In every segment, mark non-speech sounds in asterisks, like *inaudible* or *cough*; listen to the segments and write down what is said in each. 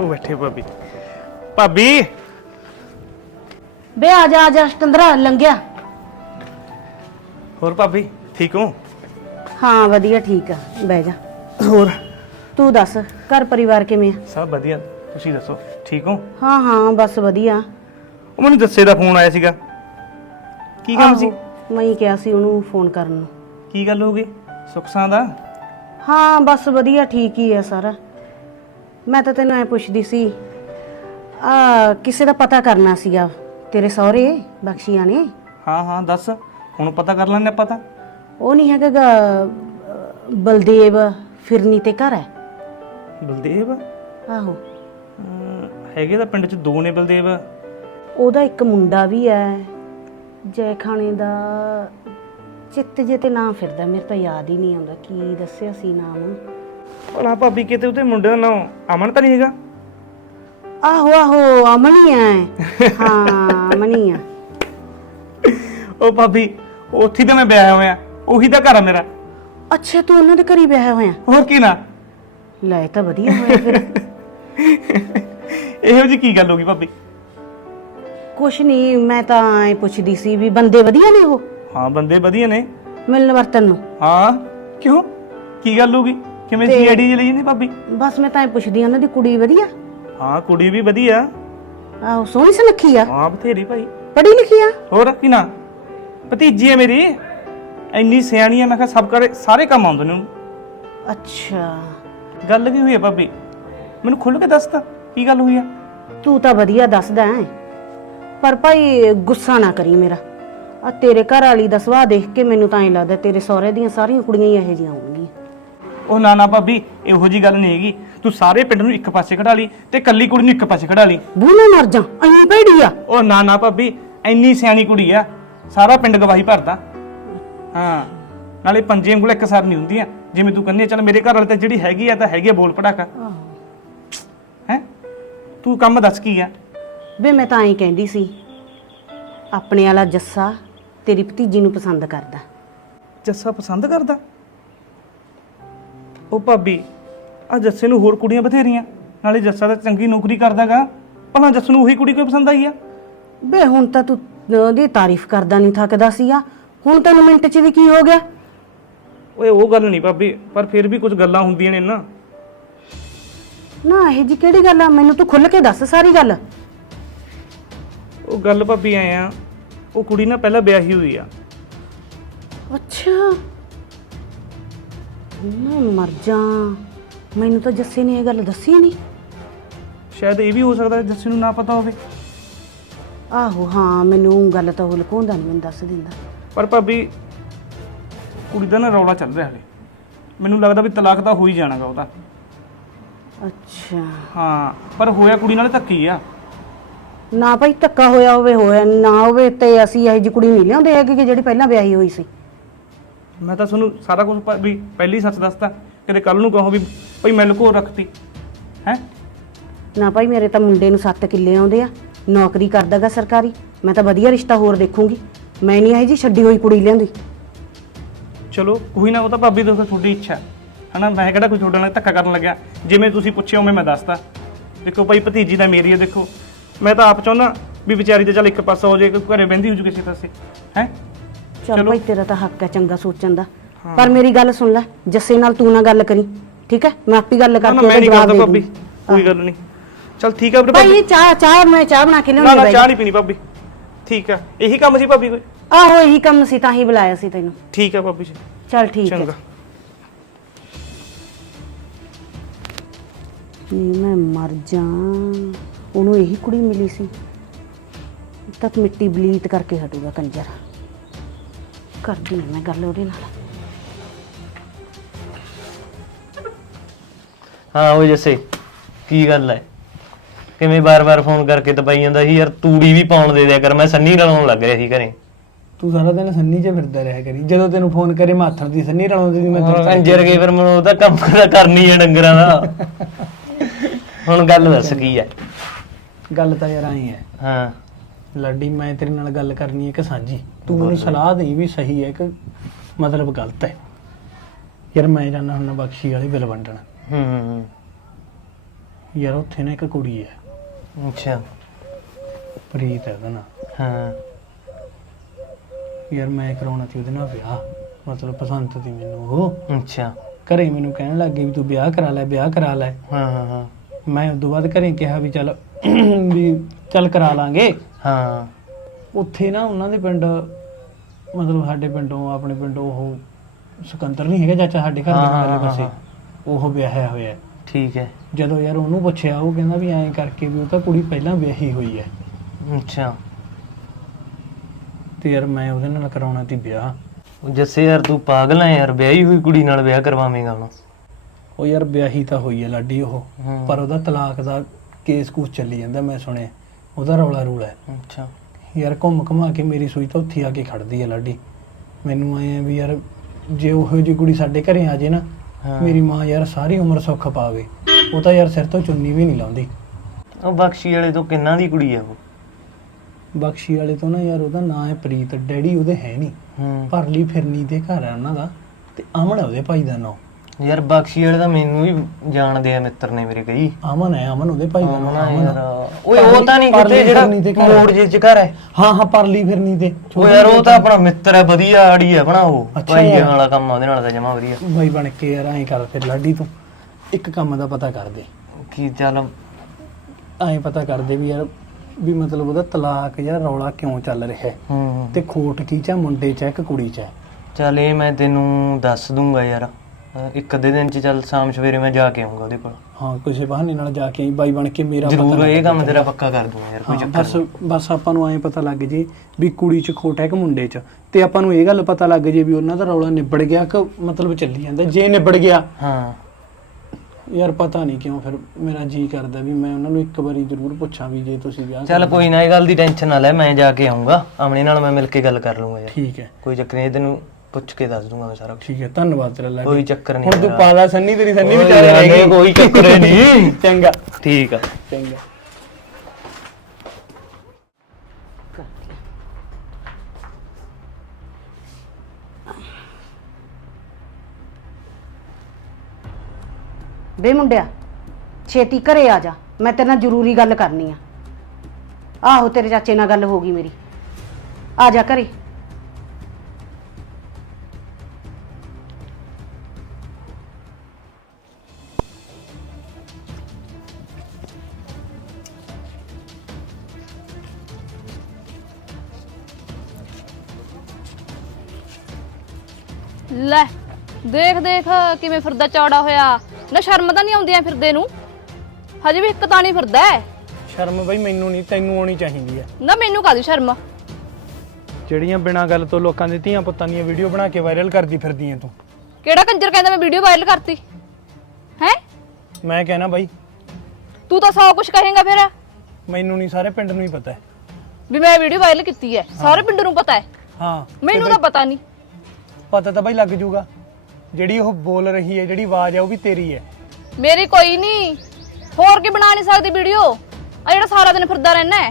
ਉਹ ਬੈਠੇ ਭਾਬੀ। ਭਾਬੀ। ਬੇ ਆ ਜਾ ਆ ਜਾ ਸਤੰਦਰਾ ਲੰਘਿਆ। ਹੋਰ ਭਾਬੀ ਠੀਕ ਹੋ? ਹਾਂ ਵਧੀਆ ਠੀਕ ਆ। ਬਹਿ ਜਾ। ਹੋਰ? ਤੂੰ ਦੱਸ ਘਰ ਪਰਿਵਾਰ ਕਿਵੇਂ ਆ? ਸਭ ਵਧੀਆ। ਤੁਸੀਂ ਦੱਸੋ ਠੀਕ ਹੋ? ਹਾਂ ਹਾਂ ਬਸ ਵਧੀਆ। ਉਹ ਮੈਨੂੰ ਦੱਸੇ ਦਾ ਫੋਨ ਆਇਆ ਸੀਗਾ। ਕੀ ਕੰਮ ਸੀ? ਆਹੋ, ਮੈਂ ਹੀ ਕਿਹਾ ਸੀ ਉਹਨੂੰ ਫੋਨ ਕਰਨ ਨੂੰ। ਕੀ ਗੱਲ ਹੋ ਗਈ? ਸੁਖਸਾਂ ਦਾ? ਹਾਂ ਬਸ ਵਧੀਆ ਠੀਕ ਹੀ ਆ ਸਾਰਾ। ਮੈਂ ਤਾਂ ਤੈਨੂੰ ਐ ਪੁੱਛਦੀ ਸੀ ਆ ਕਿਸੇ ਦਾ ਪਤਾ ਕਰਨਾ ਸੀਗਾ ਤੇਰੇ ਸਹੁਰੇ ਬਖਸ਼ੀਆਂ ਨੇ? ਹਾਂ ਹਾਂ ਦੱਸ ਹੁਣ ਪਤਾ ਕਰ ਲੈਣੇ ਆਪਾਂ ਤਾਂ। ਉਹ ਨਹੀਂ ਹੈਗਾ ਗਾ, ਅਹ, ਬਲਦੇਵ ਫਿਰਨੀ ਤੇ ਘਰ ਹੈ। ਬਲਦੇਵ? ਆਹੋ। ਅਮ ਹੈਗੇ ਤਾਂ ਪਿੰਡ 'ਚ ਦੋ ਨੇ ਬਲਦੇਵ। ਉਹਦਾ ਇੱਕ ਮੁੰਡਾ ਵੀ ਹੈ ਜੈ ਖਾਣੇ ਦਾ ਚਿੱਤ ਜੇ ਤੇ ਨਾਮ ਫਿਰਦਾ ਮੇਰੇ ਤਾਂ ਯਾਦ ਹੀ ਨਹੀਂ ਆਉਂਦਾ ਕੀ ਦੱਸਿਆ ਸੀ ਨਾਮ? ਭਲਾ ਭਾਬੀ ਕਿਤੇ ਉਹਦੇ ਮੁੰਡੇ ਦਾ ਨਾਮ ਅਮਨ ਤਾਂ ਨਹੀਂ ਹੈਗਾ? ਆਹੋ ਆਹੋ ਅਮਨੀ ਹੈ ਹਾਂ ਅਮਨੀ ਆ। ਉਹ ਭਾਬੀ ਉੱਥੇ ਤਾਂ ਮੈਂ ਵਿਆਹਿਆ ਹੋਇਆ। ਉਹੀ ਤਾਂ ਘਰ ਆ ਮੇਰਾ। ਅੱਛਾ ਤੂੰ ਉਹਨਾਂ ਦੇ ਘਰ ਹੀ ਵਿਆਹਿਆ ਹੋਇਆ? ਹੋਰ ਕੀ ਨਾ? ਲੈ ਇਹ ਤਾਂ ਵਧੀਆ ਹੋਇਆ ਫਿਰ। ਇਹੋ ਜੀ ਕੀ ਗੱਲ ਹੋ ਗਈ ਭਾਬੀ? ਕੁਛ ਨਹੀਂ ਮੈਂ ਤਾਂ ਐ ਪੁੱਛਦੀ ਸੀ ਵੀ ਬੰਦੇ ਵਧੀਆ ਨੇ ਉਹ? ਹਾਂ ਬੰਦੇ ਵਧੀਆ ਨੇ। ਮਿਲਣ ਵਰਤਨ ਨੂੰ। ਹਾਂ ਕਿਉਂ? ਕੀ ਗੱਲ ਹੋ ਗਈ? ਕਿਵੇਂ ਸੀਆਈਡੀ ਲਈ ਨਹੀਂ ਭਾਬੀ? ਬਸ ਮੈਂ ਤਾਂ ਐ ਪੁੱਛਦੀ ਹਾਂ, ਉਹਨਾਂ ਦੀ ਕੁੜੀ ਵਧੀਆ? ਹਾਂ ਕੁੜੀ ਵੀ ਵਧੀਆ। ਆਹੋ ਸੋਹਣੀ ਸੁਨੱਖੀ ਆ। ਹਾਂ ਬਥੇਰੀ ਭਾਈ। ਪੜ੍ਹੀ ਲਿਖੀ ਆ? ਹੋਰ ਕੀ ਨਾ? ਭਤੀਜੀ ਹੈ ਮੇਰੀ। ਇੰਨੀ ਸਿਆਣੀ ਹੈ ਮੈਂ ਕਿਹਾ ਸਭ ਕਰੇ ਸਾਰੇ ਕੰਮ ਆਉਂਦੇ ਨੇ ਉਹਨੂੰ। ਅੱਛਾ। ਗੱਲ ਕੀ ਹੋਈ ਹੈ ਭਾਬੀ? ਮੈਨੂੰ ਖੁੱਲ ਕੇ ਦੱਸ ਤਾ ਕੀ ਗੱਲ ਹੋਈ ਆ? ਤੂੰ ਤਾਂ ਵਧੀਆ ਦੱਸਦਾ ਹੈ। ਪਰ ਭਾਈ ਗੁੱਸਾ ਨਾ ਕਰੀ ਮੇਰਾ। ਆ ਤੇਰੇ ਘਰ ਵਾਲੀ ਦਾ ਸੁਭਾਅ ਦੇਖ ਕੇ ਮੈਨੂੰ ਤਾਂ ਐ ਲੱਗਦਾ ਤੇਰੇ ਸਹੁਰੇ ਦੀਆਂ ਸਾਰੀਆਂ ਕੁੜੀਆਂ ਹੀ ਇਹੋ ਜਿਹੀਆਂ ਹੋਣਗੀਆਂ। ਉਹ ਨਾ ਨਾ ਭਾਬੀ ਇਹੋ ਜੀ ਗੱਲ ਨਹੀਂ ਹੈਗੀ। ਤੂੰ ਸਾਰੇ ਪਿੰਡ ਨੂੰ ਇੱਕ ਪਾਸੇ ਖੜਾ ਲਈ ਤੇ ਕੱਲੀ ਕੁੜੀ ਨੂੰ ਇੱਕ ਪਾਸੇ ਖੜਾ ਲਈ। ਬੂਨਾ ਮਰ ਜਾ ਇੰਨੀ ਭੈੜੀ ਆ। ਉਹ ਨਾ ਨਾ ਭਾਬੀ ਇੰਨੀ ਸਿਆਣੀ ਕੁੜੀ ਆ। ਸਾਰਾ ਪਿੰਡ ਗਵਾਹੀ ਭਰਦਾ। ਹਾਂ ਨਾਲੇ ਪੰਜੇ ਉਂਗਲ ਇੱਕ ਸਾਰ ਨਹੀਂ ਹੁੰਦੀਆਂ। ਜਿਵੇਂ ਤੂੰ ਕਹਿੰਦੀ ਆ, ਚੱਲ ਮੇਰੇ ਘਰ ਵਾਲੇ ਤਾਂ ਜਿਹੜੀ ਹੈਗੀ ਆ ਤਾਂ ਹੈਗੀ ਆ ਬੋਲ ਪਟਾਕਾ ਹੈ? ਤੂੰ ਕੰਮ ਦੱਸ ਕੀ ਆ? ਵੇ ਮੈਂ ਤਾਂ ਐਂ ਕਹਿੰਦੀ ਸੀ ਆਪਣੇ ਵਾਲਾ ਜੱਸਾ ਤੇਰੀ ਭਤੀਜੀ ਨੂੰ ਪਸੰਦ ਕਰਦਾ। ਜੱਸਾ ਪਸੰਦ ਕਰਦਾ? ਉਹ ਭਾਬੀ ਆ ਜੱਸੇ ਨੂੰ ਹੋਰ ਕੁੜੀਆਂ ਬਥੇਰੀਆਂ ਨਾਲੇ ਜੱਸਾ ਤਾਂ ਚੰਗੀ ਨੌਕਰੀ ਕਰਦਾਗਾ ਭਲਾ ਜੱਸ ਨੂੰ ਉਹੀ ਕੁੜੀ ਕੋਈ ਪਸੰਦ ਆਈ ਆ? ਵੇ ਹੁਣ ਤਾਂ ਤੂੰ ਉਹਦੀ ਤਾਰੀਫ ਕਰਦਾ ਨਹੀਂ ਥੱਕਦਾ ਸੀਗਾ ਹੁਣ ਤੈਨੂੰ ਮਿੰਟ 'ਚ ਵੀ ਕੀ ਹੋ ਗਿਆ? ਓਏ ਉਹ ਗੱਲ ਨਹੀਂ ਭਾਬੀ ਪਰ ਫਿਰ ਵੀ ਕੁਝ ਗੱਲਾਂ ਹੁੰਦੀਆਂ ਨੇ ਨਾ। ਨਾ ਇਹ ਜੀ ਕਿਹੜੀ ਗੱਲ ਆ? ਮੈਨੂੰ ਤੂੰ ਖੁੱਲ ਕੇ ਦੱਸ ਸਾਰੀ ਗੱਲ। ਉਹ ਗੱਲ ਭਾਬੀ ਆਏ ਆ ਉਹ ਕੁੜੀ ਨਾ ਪਹਿਲਾਂ ਵਿਆਹੀ ਹੋਈ ਆ। ਅੱਛਾ। ਮੈਂ ਮਰ ਜਾ। ਮੈਨੂੰ ਤਾਂ ਜੱਸੇ ਨੇ ਇਹ ਗੱਲ ਦੱਸੀ ਨਹੀਂ ਸ਼ਾਇਦ ਇਹ ਵੀ ਹੋ ਸਕਦਾ ਜੱਸੇ ਨੂੰ ਨਾ ਪਤਾ ਹੋਵੇ। ਆਹੋ ਹਾਂ ਮੈਨੂੰ ਗੱਲ ਤਾਂ ਉਹ ਲੁਕਾਉਂਦਾ ਨਹੀਂ ਮੈਨੂੰ ਦੱਸ ਦਿੰਦਾ। ਪਰ ਭਾਬੀ ਕੁੜੀ ਦਾ ਨਾ ਰੌਲਾ ਚੱਲ ਰਿਹਾ ਹਲੇ। ਮੈਨੂੰ ਲੱਗਦਾ ਵੀ ਤਲਾਕ ਤਾਂ ਹੋ ਹੀ ਜਾਣਾਗਾ ਉਹਦਾ। ਅੱਛਾ। ਹਾਂ ਪਰ ਹੋਇਆ ਕੁੜੀ ਨਾਲ ਧੱਕੀ ਆ। ਨਾ ਭਾਈ ਧੱਕਾ ਹੋਇਆ ਹੋਵੇ ਹੋਇਆ ਨਾ ਹੋਵੇ ਤੇ ਅਸੀਂ ਇਹੋ ਜਿਹੀ ਕੁੜੀ ਨਹੀਂ ਲਿਆਉਂਦੇ ਹੈਗੇ ਕਿ ਜਿਹੜੀ ਪਹਿਲਾਂ ਵਿਆਹੀ ਹੋਈ ਸੀ। ਮੈਂ ਤਾਂ ਤੁਹਾਨੂੰ ਸਾਰਾ ਕੁਝ ਵੀ ਪਹਿਲੀ ਸੱਚ ਦੱਸਤਾ। ਕਿਤੇ ਕੱਲ ਨੂੰ ਕਹੋ ਵੀ ਭਈ ਮੈਂ ਲੁਕੋ ਰੱਖਤੀ। ਹੈ? ਨਾ ਭਾਈ ਮੇਰੇ ਤਾਂ ਮੁੰਡੇ ਨੂੰ 7 ਕਿੱਲੇ ਆਉਂਦੇ ਆ। ਨੌਕਰੀ ਕਰਦਾਗਾ ਸਰਕਾਰੀ। ਮੈਂ ਤਾਂ ਵਧੀਆ ਰਿਸ਼ਤਾ ਹੋਰ ਦੇਖੂੰਗੀ। ਮੈਂ ਨਹੀਂ ਇਹੋ ਜਿਹੀ ਛੱਡੀ ਹੋਈ ਕੁੜੀ ਲਿਆਂਦੀ। ਚਲੋ ਕੋਈ ਨਾ ਉਹ ਤਾਂ ਭਾਬੀ ਦੋਸਤ ਤੁਹਾਡੀ ਇੱਛਾ ਹੈ। ਹਨਾ ਮੈਂ ਕਿਹੜਾ ਕੋਈ ਤੁਹਾਡੇ ਨਾਲ ਧੱਕਾ ਕਰਨ ਲੱਗਿਆ? ਜਿਵੇਂ ਤੁਸੀਂ ਪੁੱਛਿਆ ਉਵੇਂ ਮੈਂ ਦੱਸਤਾ। ਦੇਖੋ ਭਾਈ ਭਤੀਜੀ ਦਾ ਮੇਰੀ ਹੈ ਦੇਖੋ। ਮੈਂ ਤਾਂ ਆਪ ਚਾਹੁੰਦਾ ਵੀ ਵਿਚਾਰੀ ਤੇ ਚੱਲ ਇੱਕ ਪਾਸਾ ਹੋ ਜਾਏ ਕੋਈ ਘਰੇ ਬਹਿੰਦੀ ਹੋ ਜੂ ਕਿਸੇ ਪਾਸੇ। ਹੈ? ਚੱਲ ਚਲੋ। ਭਾਈ ਤੇਰਾ ਤਾਂ ਹੱਕ ਹੈ ਚੰਗਾ ਸੋਚਣ ਦਾ। ਪਰ ਮੇਰੀ ਗੱਲ ਸੁਣ ਲੈ ਜੱਸੇ ਨਾਲ ਤੂੰ ਨਾ ਗੱਲ ਕਰੀ ਠੀਕ ਹੈ? ਮੈਂ ਆਪੀ ਗੱਲ ਨਾ ਕਰਕੇ ਮੈਂ ਉਹਦਾ ਨਹੀਂ ਜਵਾਬ ਕਰਦਾ ਦੇ ਭਾਬੀ ਕੋਈ ਗੱਲ ਨਹੀਂ। ਚਲ ਠੀਕ ਆ ਵੀਰੇ ਭਾਈ ਭਾਬੀ। ਇਹ ਚਾਹ ਚਾਹ ਮੈਂ ਚਾਹ ਬਣਾ ਕੇ ਨਾ ਲਿਆਉਣੀ ਨਾ ਬਾਈ ਚਾਹ ਨਹੀਂ ਪੀਣੀ ਭਾਬੀ। ਠੀਕ ਆ ਇਹੀ ਕੰਮ ਸੀ ਭਾਬੀ ਕੋਈ? ਆਹੋ ਇਹੀ ਕੰਮ ਸੀ ਤਾਂ ਹੀ ਬੁਲਾਇਆ ਸੀ ਤੈਨੂੰ। ਠੀਕ ਆ ਭਾਬੀ ਜੀ। ਚੱਲ ਠੀਕ ਹੈ। ਚੰਗਾ। ਨਹੀਂ ਮੈਂ ਮਰ ਜਾ। ਉਹਨੂੰ ਇਹੀ ਕੁੜੀ ਮਿਲੀ ਸੀ। ਤੱਕ ਮਿੱਟੀ ਬਲੀਤ ਕਰਕੇ ਹਟੂਗਾ ਕੰਜਰ। ਕਰਦੀ ਹਾਂ ਮੈਂ ਗੱਲ ਉਹਦੇ ਨਾਲ। ਹਾਂ ਉਹ ਜੱਸੇ ਕੀ ਗੱਲ ਹੈ ਕਿਵੇਂ ਬਾਰ-ਬਾਰ ਫੋਨ ਕਰਕੇ ਦਬਾਈ ਜਾਂਦਾ ਸੀ? ਯਾਰ ਤੂੜੀ ਵੀ ਪਾਉਣ ਦੇ ਦਿਆ ਕਰ ਮੈਂ ਸੰਨੀ ਰਲਾਉਣ ਲੱਗ ਰਿਹਾ ਸੀ ਘਰੇ। ਤੂੰ ਸਾਰਾ ਦਿਨ ਸੰਨੀ 'ਚ ਫਿਰਦਾ ਰਿਹਾ ਕਰੀ। ਜਦੋਂ ਤੈਨੂੰ ਫੋਨ ਕਰੇ ਮੈਂ ਹੱਥਾਂ ਦੀ ਸੰਨੀ ਰਲਾਉਂਦੀ ਸੀ ਮੈਂ ਤੇਰੇ ਨਾਲ। ਕੰਜਰ ਗਏ ਫਿਰ ਮੈਨੂੰ ਉਹਦਾ ਕੰਮ ਤਾਂ ਕਰਨੀ ਹੈ ਡੰਗਰਾਂ ਦਾ। ਹੁਣ ਗੱਲ ਦੱਸ ਕੀ ਹੈ ਗੱਲ ਤਾਂ ਯਾਰ ਆਈ ਹੈ ਹਾਂ। ਲਾਡੀ ਮੈਂ ਤੇਰੇ ਨਾਲ ਗੱਲ ਕਰਨੀ ਹੈ ਕਿ ਸਾਂਝੀ। ਤੂੰ ਮੈਨੂੰ ਸਲਾਹ ਦੇ ਵੀ ਸਹੀ ਹੈ ਕਿ ਮਤਲਬ ਗਲਤ ਹੈ। ਯਾਰ ਮੈਂ ਜਾਣਾ ਹੁਣ ਬਖਸ਼ੀ ਵਾਲੇ ਬਿੱਲ ਵੰਡਣ। ਹੂੰ ਯਾਰ ਉੱਥੇ ਨਾ ਇੱਕ ਕੁੜੀ ਹੈ। ਅੱਛਾ। ਪ੍ਰੀਤ ਹੈ ਉਹਦਾ ਨਾਂ। ਹਾਂ। ਯਾਰ ਮੈਂ ਕਰਾਉਣਾ ਸੀ ਉਹਦੇ ਨਾਲ ਵਿਆਹ ਮਤਲਬ ਪਸੰਦ ਸੀ ਮੈਨੂੰ ਉਹ। ਅੱਛਾ। ਘਰੇ ਮੈਨੂੰ ਕਹਿਣ ਲੱਗੇ ਵੀ ਤੂੰ ਵਿਆਹ ਕਰਾ ਲੈ ਵਿਆਹ ਕਰਾ ਲੈ। ਹਾਂ ਹਾਂ ਹਾਂ। ਮੈਂ ਉਦੋਂ ਬਾਅਦ ਘਰੇ ਕਿਹਾ ਵੀ ਚੱਲ ਵੀ ਚੱਲ ਕਰਾ ਲਾਂਗੇ। ਹਾਂ। ਉੱਥੇ ਨਾ ਉਹਨਾਂ ਦੇ ਪਿੰਡ ਮਤਲਬ ਸਾਡੇ ਪਿੰਡੋਂ ਆਪਣੇ ਪਿੰਡੋਂ ਉਹ ਸਿਕੰਦਰ ਨਹੀਂ ਹੈਗਾ ਚਾਚਾ ਸਾਡੇ ਘਰ ਦੇ ਹਾਂ, ਹਾਂ, ਵਾਲੇ ਹਾਂ, ਪਾਸੇ। ਹਾਂ। ਉਹ ਵਿਆਹਿਆ ਹੋਇਆ। ਹੈ। ਠੀਕ ਹੈ। ਜਦੋਂ ਯਾਰ ਉਹਨੂੰ ਪੁੱਛਿਆ ਉਹ ਕਹਿੰਦਾ ਵੀ ਐਂ ਕਰਕੇ ਵੀ ਉਹ ਤਾਂ ਕੁੜੀ ਪਹਿਲਾਂ ਵਿਆਹੀ ਹੋਈ ਹੈ। ਅੱਛਾ। ਤੇ ਯਾਰ ਮੈਂ ਉਹਦੇ ਨਾਲ ਕਰਾਉਣਾ ਸੀ ਵਿਆਹ। ਉਹ ਜੱਸੇ ਯਾਰ ਤੂੰ ਪਾਗਲ ਹੈ ਯਾਰ ਵਿਆਹੀ ਹੋਈ ਕੁੜੀ ਨਾਲ ਵਿਆਹ ਕਰਵਾਵੇਂਗਾ ਹੁਣ ਉਹ ਯਾਰ ਵਿਆਹੀ ਤਾਂ ਹੋਈ ਹੈ ਲਾਡੀ ਉਹ। ਹਾਂ। ਪਰ ਉਹਦਾ ਤਲਾਕ ਦਾ ਕੇਸ ਕੂਸ ਚੱਲੀ ਜਾਂਦਾ ਮੈਂ ਸੁਣਿਆ। ਉਹਦਾ ਰੌਲਾ ਰੂਲਾ ਹੈ। ਅੱਛਾ। ਯਾਰ ਘੁੰਮ ਘੁਮਾ ਕੇ ਮੇਰੀ ਸੂਈ ਤਾਂ ਉੱਥੇ ਆ ਕੇ ਖੜਦੀ ਹੈ ਲਾਡੀ। ਮੈਨੂੰ ਐ ਵੀ ਯਾਰ ਜੇ ਉਹੋ ਜਿਹੀ ਕੁੜੀ ਸਾਡੇ ਘਰੇ ਆ ਜੇ ਨਾ ਹਾਂ। ਮੇਰੀ ਮਾਂ ਯਾਰ ਸਾਰੀ ਉਮਰ ਸੁੱਖ ਪਾਵੇ। ਉਹ ਤਾਂ ਯਾਰ ਸਿਰ ਤੋਂ ਚੁੰਨੀ ਵੀ ਨਹੀਂ ਲਾਉਂਦੀ। ਉਹ ਬਖਸ਼ੀ ਵਾਲੇ ਤੋਂ ਕਿੰਨਾ ਦੀ ਕੁੜੀ ਆ ਉਹ? ਬਖਸ਼ੀ ਵਾਲੇ ਤੋਂ ਨਾ ਯਾਰ ਉਹਦਾ ਨਾਂ ਹੈ ਪ੍ਰੀਤ ਡੈਡੀ ਉਹਦੇ ਹੈ ਨਹੀਂ। ਹੂੰ। ਭਰਲੀ ਫਿਰਨੀ ਦੇ ਘਰ ਹੈ ਉਹਨਾਂ ਦਾ ਤੇ ਅਮਨ ਹੈ ਉਹਦੇ ਭਾਈ ਦਾ ਨਾਂ। ਯਾਰ ਬਖਸ਼ੀ ਵਾਲੇ ਤਾਂ ਮੈਨੂੰ ਵੀ ਜਾਣਦੇ ਆ ਮਿੱਤਰ ਨੇ ਮੇਰੇ ਕਈ। ਅਮਨ ਹੈ ਅਮਨ ਉਹਦੇ ਭਾਈ ਦਾ ਨਾਂ ਆਉਣਾ ਅਮਨ। ਯਾਰ ਓਏ ਉਹ ਤਾਂ ਨਹੀਂ ਪਰਲੀ ਕਿਤੇ ਜਿਹੜਾ ਘਰ। ਹੈ। ਮੋੜ ਜੇ ਚ ਘਰ ਹੈ। ਹਾਂ ਹਾਂ ਪਰਲੀ ਫਿਰਨੀ ਤੇ। ਉਹ ਯਾਰ ਉਹ ਤਾਂ ਆਪਣਾ ਮਿੱਤਰ ਹੈ ਵਧੀਆ ਆੜੀ ਹੈ ਬਣਾ ਉਹ। ਅੱਛਾ। ਭਾਈਆਂ ਯਾਰ। ਵਾਲਾ ਕੰਮ ਆ, ਉਹਦੇ ਨਾਲ ਤਾਂ ਜਮਾ ਵਧੀਆ। ਬਾਈ ਬਣ ਕੇ ਯਾਰ ਐਂ ਕਰ ਫਿਰ ਲਾਡੀ ਤੂੰ। ਇੱਕ ਕੰਮ ਦਾ ਪਤਾ ਕਰ ਦੇ। ਕੀ ਚੱਲ? ਐਂ ਪਤਾ ਕਰ ਦੇ ਵੀ ਯਾਰ ਵੀ ਮਤਲਬ ਉਹਦਾ ਤਲਾਕ ਜਾਂ ਰੌਲਾ ਕਿਉਂ ਚੱਲ ਰਿਹਾ ਹੈ? ਹੂੰ। ਤੇ ਖੋਟ ਕੀ ਚ ਹੈ, ਮੁੰਡੇ ਚ ਹੈ ਕਿ ਕੁੜੀ ਚ ਹੈ? ਚੱਲ ਇਹ ਮੈਂ ਤੈਨੂੰ ਦੱਸ ਦੂੰਗਾ ਯਾਰ। ਇੱਕ ਅੱਧੇ ਦਿਨ ਚ ਚੱਲ ਸ਼ਾਮ ਸਵੇਰੇ ਮੈਂ ਜਾ ਕੇ ਆਉਂਗਾ ਉਹਦੇ ਕੋਲ। ਹਾਂ ਕਿਸੇ ਬਹਾਨੇ ਨਾਲ ਜਾ ਕੇ ਆਈ ਬਾਈ ਬਣ ਕੇ ਮੇਰਾ ਜ਼ਰੂਰ ਇਹ ਕੰਮ। ਤੇਰਾ। ਪੱਕਾ ਕਰ ਦੂੰਗਾ ਯਾਰ ਕੋਈ ਹਾਂ, ਚੱਕਰ ਬਸ ਬਸ ਆਪਾਂ ਨੂੰ ਐਂ ਪਤਾ ਲੱਗ ਜੇ ਵੀ ਕੁੜੀ ਚ ਖੋਟ ਹੈ ਕਿ ਮੁੰਡੇ ਚ ਤੇ ਆਪਾਂ ਨੂੰ ਇਹ ਗੱਲ ਪਤਾ ਲੱਗ ਜੇ ਵੀ ਉਹਨਾਂ ਦਾ ਰੌਲਾ ਨਿਬੜ ਗਿਆ ਕਿ ਮਤਲਬ ਚੱਲੀ ਜਾਂਦਾ। ਜੇ ਨਿਬੜ ਗਿਆ ਹਾਂ। ਯਾਰ ਪਤਾ ਨਹੀਂ ਕਿਉਂ ਫਿਰ ਮੇਰਾ ਜੀ ਕਰਦਾ ਵੀ ਮੈਂ ਉਹਨਾਂ ਨੂੰ ਇੱਕ ਵਾਰੀ ਜ਼ਰੂਰ ਪੁੱਛਾਂ ਵੀ ਜੇ ਤੁਸੀਂ ਵਿਆਹ ਚੱਲ ਕੋਈ ਨਾ ਇਹ ਗੱਲ ਦੀ ਟੈਨਸ਼ਨ ਨਾ ਲੈ ਮੈਂ ਜਾ ਕੇ ਆਉਂਗਾ ਆਮਣੇ ਨਾਲ ਮੈਂ ਮਿਲ ਕੇ ਗੱਲ ਕਰ ਲੂੰਗਾ ਯਾਰ। ਠੀਕ ਹੈ। ਕੋਈ ਚੱਕਰ ਨਹੀਂ ਤੈਨੂੰ ਪੁੱਛ ਕੇ ਦੱਸ ਦੂੰਗਾ ਮੈਂ ਸਾਰਾ ਕੁਝ ਠੀਕ ਹੈ ਧੰਨਵਾਦ ਤੇਰਾ ਲੱਗ ਕੋਈ ਚੱਕਰ ਨਹੀਂ ਹੁਣ ਤੂੰ ਪਾਲਾ ਸੰਨੀ ਤੇਰੀ ਸੰਨੀ ਵਿਚਾਰੇ ਰਹਿ ਗਈ ਨਹੀਂ, ਕੋਈ ਚੱਕਰ ਨਹੀਂ। *laughs* ਚੰਗਾ। ਠੀਕ ਆ। ਚੰਗਾ। ਵੇ ਮੁੰਡਿਆ ਛੇਤੀ ਘਰੇ ਆ ਜਾ। ਮੈਂ ਤੇਰੇ ਨਾਲ ਜ਼ਰੂਰੀ ਗੱਲ ਕਰਨੀ ਆ। ਆਹੋ ਤੇਰੇ ਚਾਚੇ ਨਾਲ ਗੱਲ ਹੋ ਗਈ ਮੇਰੀ। ਆ ਜਾ ਘਰੇ। ਲੈ ਦੇਖ ਦੇਖ ਕਿਵੇਂ ਫਿਰਦਾ ਚੌੜਾ ਹੋਇਆ। ਨਾ ਸ਼ਰਮ ਤਾਂ ਨਹੀਂ ਆਉਂਦੀ ਐ ਫਿਰਦੇ ਨੂੰ? ਹਜੇ ਵੀ ਇੱਕ ਤਾਂ ਨਹੀਂ ਫਿਰਦਾ ਹੈ। ਸ਼ਰਮ ਬਈ ਮੈਨੂੰ ਨਹੀਂ ਤੈਨੂੰ ਆਉਣੀ ਚਾਹੀਦੀ ਹੈ ਨਾ ਮੈਨੂੰ ਕਾਦੀ ਸ਼ਰਮ? ਜਿਹੜੀਆਂ ਬਿਨਾਂ ਗੱਲ ਤੋਂ ਲੋਕਾਂ ਦੇ ਧੀਆਂ ਪੁੱਤਾਂ ਦੀਆਂ ਵੀਡੀਓ ਬਣਾ ਕੇ ਵਾਇਰਲ ਕਰਦੀ ਫਿਰਦੀ ਐ ਤੂੰ। ਕਿਹੜਾ ਕੰਜਰ ਕਹਿੰਦਾ ਮੈਂ ਵੀਡੀਓ ਵਾਇਰਲ ਕਰਤੀ? ਹੈ? ਮੈਂ ਕਹਿਣਾ ਬਾਈ ਤੂੰ ਤਾਂ ਸੌ ਕੁਝ ਕਹੇਗਾ ਫਿਰ। ਮੈਨੂੰ ਨਹੀਂ ਸਾਰੇ ਪਿੰਡ ਨੂੰ ਹੀ ਪਤਾ ਹੈ ਵੀ ਮੈਂ ਵੀਡੀਓ ਵਾਇਰਲ ਕੀਤੀ ਹੈ ਸਾਰੇ ਪਿੰਡ ਨੂੰ ਪਤਾ ਹੈ ਹਾਂ ਮੈਨੂੰ ਤਾਂ ਪਤਾ ਨਹੀਂ। ਪਤਾ ਤਾਂ ਬਾਈ ਲੱਗ ਜੂਗਾ। ਜਿਹੜੀ ਉਹ ਬੋਲ ਰਹੀ ਹੈ ਜਿਹੜੀ ਆਵਾਜ਼ ਹੈ ਉਹ ਵੀ ਤੇਰੀ ਹੈ। ਮੇਰੀ ਕੋਈ ਨਹੀਂ। ਹੋਰ ਕੀ ਬਣਾ ਨਹੀਂ ਸਕਦੀ ਵੀਡੀਓ? ਆ ਜਿਹੜਾ ਸਾਰਾ ਦਿਨ ਫਿਰਦਾ ਰਹਿਣਾ ਹੈ।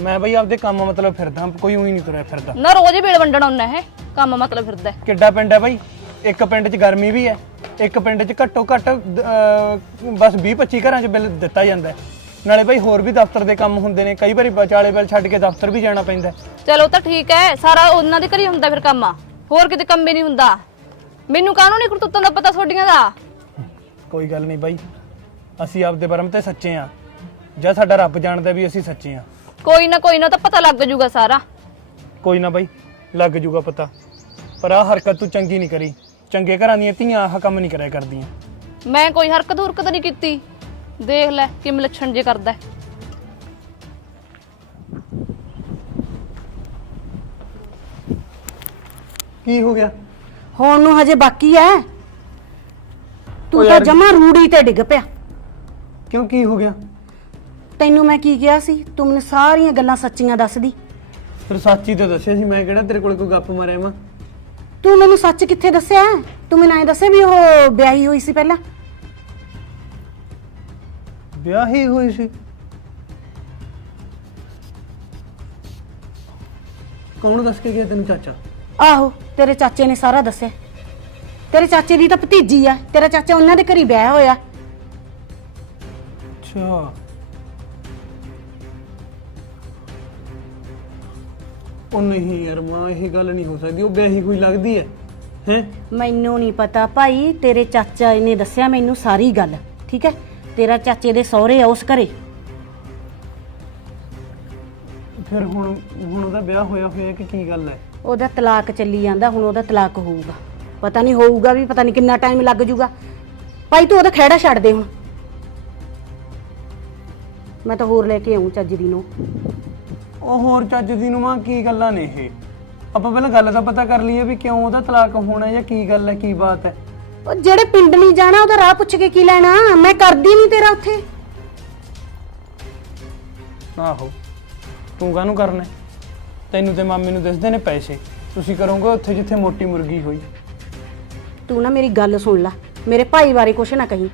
ਮੈਂ ਬਾਈ ਆਪਦੇ ਕੰਮ ਮਤਲਬ ਫਿਰਦਾ ਕੋਈ ਉਹੀ ਨਹੀਂ ਤੁਰਿਆ ਫਿਰਦਾ। ਨਾ ਰੋਜ਼ ਹੀ ਬੇਲ ਵੰਡਣ ਆਉਣਾ ਹੈ। ਕੰਮ ਮਤਲਬ ਫਿਰਦਾ ਹੈ। ਕਿੱਡਾ ਪਿੰਡ ਹੈ ਬਾਈ? ਇੱਕ ਪਿੰਡ 'ਚ ਗਰਮੀ ਵੀ ਹੈ ਇੱਕ ਪਿੰਡ 'ਚ ਘੱਟੋ ਘੱਟ ਅਹ, ਬਸ 20 25 ਘਰਾਂ 'ਚ ਬਿੱਲ ਦਿੱਤਾ ਜਾਂਦਾ ਹੈ। ਨਾਲੇ ਬਾਈ ਹੋਰ ਵੀ ਦਫ਼ਤਰ ਦੇ ਕੰਮ ਹੁੰਦੇ ਨੇ ਕਈ ਵਾਰੀ ਵਿਚਾਲੇ ਬਿੱਲ ਛੱਡ ਕੇ ਦਫ਼ਤਰ ਵੀ ਜਾਣਾ ਪੈਂਦਾ ਹੈ। ਚਲੋ ਤਾਂ ਠੀਕ ਹੈ ਸਾਰਾ ਉਹਨਾਂ ਦੇ ਘਰੀ ਹੁੰਦਾ ਫਿਰ ਕੰਮ। ਹੋਰ ਕਿਤੇ ਕੰਮ ਨਹੀਂ ਹੁੰਦਾ। ਮੈਨੂੰ ਕਾਨੂੰਨੀ ਕਰਤੂਤਾਂ ਦਾ ਪਤਾ ਤੁਹਾਡੀਆਂ ਦਾ? ਕੋਈ ਗੱਲ ਨਹੀਂ ਬਾਈ। ਅਸੀਂ ਆਪਦੇ ਬਰਮ ਤੇ ਸੱਚੇ ਆ। ਜਾਂ ਸਾਡਾ ਰੱਬ ਜਾਣਦਾ ਵੀ ਅਸੀਂ ਸੱਚੇ ਆ। ਕੋਈ ਨਾ ਕੋਈ ਨਾ ਤਾਂ ਪਤਾ ਲੱਗ ਜੂਗਾ ਸਾਰਾ। ਕੋਈ ਨਾ ਬਾਈ ਲੱਗ ਜੂਗਾ ਪਤਾ। ਪਰ ਆ ਹਰਕਤ ਤੂੰ ਚੰਗੀ ਨਹੀਂ ਕਰੀ। ਚੰਗੇ ਘਰਾਂ ਦੀਆਂ ਧੀਆਂ ਆਹ ਕੰਮ ਨਹੀਂ ਕਰਿਆ ਕਰਦੀਆਂ। ਮੈਂ ਕੋਈ ਹਰਕਤ ਹੁਰਕਤ ਨਹੀਂ ਕੀਤੀ। ਦੇਖ ਲੈ ਕਿਵੇਂ ਲੱਛਣ ਜੇ ਕਰਦਾ। ਹੈ। ਕੀ ਹੋ ਗਿਆ? ਹੁਣ ਨੂੰ ਹਜੇ ਬਾਕੀ ਐ। ਤੂੰ ਤਾਂ ਜਮਾ ਰੂੜੀ ਤੇ ਡਿੱਗ ਪਿਆ। ਕਿਉਂ ਕੀ ਹੋ ਗਿਆ? ਤੈਨੂੰ ਮੈਂ ਕੀ ਕਿਹਾ ਸੀ? ਤੂੰ ਮੈਨੂੰ ਸਾਰੀਆਂ ਗੱਲਾਂ ਸੱਚੀਆਂ ਦੱਸਦੀ। ਫਿਰ ਸੱਚੀ ਤਾਂ ਦੱਸਿਆ ਸੀ ਮੈਂ ਕਿਹੜਾ ਤੇਰੇ ਕੋਲ ਕੋਈ ਗੱਪ ਮਾਰਿਆ ਮੈਂ ਤੂੰ ਮੈਨੂੰ ਸੱਚ ਕਿੱਥੇ ਦੱਸਿਆ? ਤੂੰ ਮੈਨੂੰ ਐਂ ਦੱਸਿਆ ਵੀ ਉਹ ਵਿਆਹੀ ਹੋਈ ਸੀ ਪਹਿਲਾਂ? ਵਿਆਹੀ ਹੋਈ ਸੀ। ਕੌਣ ਦੱਸ ਕੇ ਗਿਆ ਤੈਨੂੰ ਚਾਚਾ? ਆਹੋ। ਤੇਰੇ ਚਾਚੇ ਨੇ ਸਾਰਾ ਦੱਸਿਆ। ਤੇਰੇ ਚਾਚੇ ਦੀ ਤਾਂ ਭਤੀਜੀ ਆ। ਤੇਰਾ ਚਾਚਾ ਉਹਨਾਂ ਦੇ ਘਰੀ ਵਿਆਹ ਹੋਇਆ। ਅੱਛਾ। ਉਹ ਨਹੀਂ ਯਾਰ ਮਾਂ ਇਹ ਗੱਲ ਨਹੀਂ ਹੋ ਸਕਦੀ। ਉਹ ਵਿਆਹੀ ਕੋਈ ਲੱਗਦੀ ਹੈ। ਹੈ? ਮੈਨੂੰ ਨਹੀਂ ਪਤਾ ਭਾਈ ਤੇਰੇ ਚਾਚਾ ਨੇ ਦੱਸਿਆ ਮੈਨੂੰ ਸਾਰੀ ਗੱਲ ਠੀਕ ਹੈ? ਤੇਰਾ ਚਾਚੇ ਦੇ ਸਹੁਰੇ ਆ ਉਸ ਘਰੇ। ਫਿਰ ਹੁਣ ਹੁਣ ਉਹਦਾ ਵਿਆਹ ਹੋਇਆ ਹੋਇਆ ਕਿ ਕੀ ਗੱਲ ਹੈ? ਉਹਦਾ ਤਲਾਕ ਚੱਲੀ ਜਾਂਦਾ ਹੁਣ ਉਹਦਾ ਤਲਾਕ ਹੋਊਗਾ। ਪਤਾ ਨਹੀਂ ਹੋਊਗਾ ਵੀ ਪਤਾ ਨਹੀਂ ਕਿੰਨਾ ਟਾਈਮ ਲੱਗ ਜਾਊਗਾ ਭਾਈ ਤੂੰ ਉਹਦਾ ਖਹਿੜਾ ਛੱਡ ਦੇ ਹੁਣ। ਮੈਂ ਤਾਂ ਹੋਰ ਲੈ ਕੇ ਆਉਂ ਚੱਜ ਦੀ ਨੂੰ। ਉਹ ਹੋਰ ਚੱਜ ਦੀ ਨੂੰ ਮਾਂ ਕੀ ਗੱਲਾਂ ਨੇ ਇਹ? ਆਪਾਂ ਪਹਿਲਾਂ ਗੱਲ ਦਾ ਪਤਾ ਕਰ ਲਈਏ ਵੀ ਕਿਉਂ ਉਹਦਾ ਤਲਾਕ ਹੋਣਾ ਜਾਂ ਕੀ ਗੱਲ ਹੈ ਕੀ ਬਾਤ ਹੈ। ਉਹ ਜਿਹੜੇ ਪਿੰਡ ਨਹੀਂ ਜਾਣਾ ਉਹਦਾ ਰਾਹ ਪੁੱਛ ਕੇ ਕੀ ਲੈਣਾ? ਮੈਂ ਕਰਦੀ ਨਹੀਂ ਤੇਰਾ ਉੱਥੇ। ਆਹੋ। ਤੂੰ ਕਾਹਨੂੰ ਕਰਨਾ ਹੈ? ਤੈਨੂੰ ਤੇ ਮਾਮੀ ਨੂੰ ਦਿਸਦੇ ਨੇ ਪੈਸੇ। ਤੁਸੀਂ ਕਰੋਗੇ ਉੱਥੇ ਜਿੱਥੇ ਮੋਟੀ ਮੁਰਗੀ ਹੋਈ। ਤੂੰ ਨਾ ਮੇਰੀ ਗੱਲ ਸੁਣ ਲੈ। ਮੇਰੇ ਭਾਈ ਬਾਰੇ ਕੁਛ ਨਾ ਕਹੀਂ।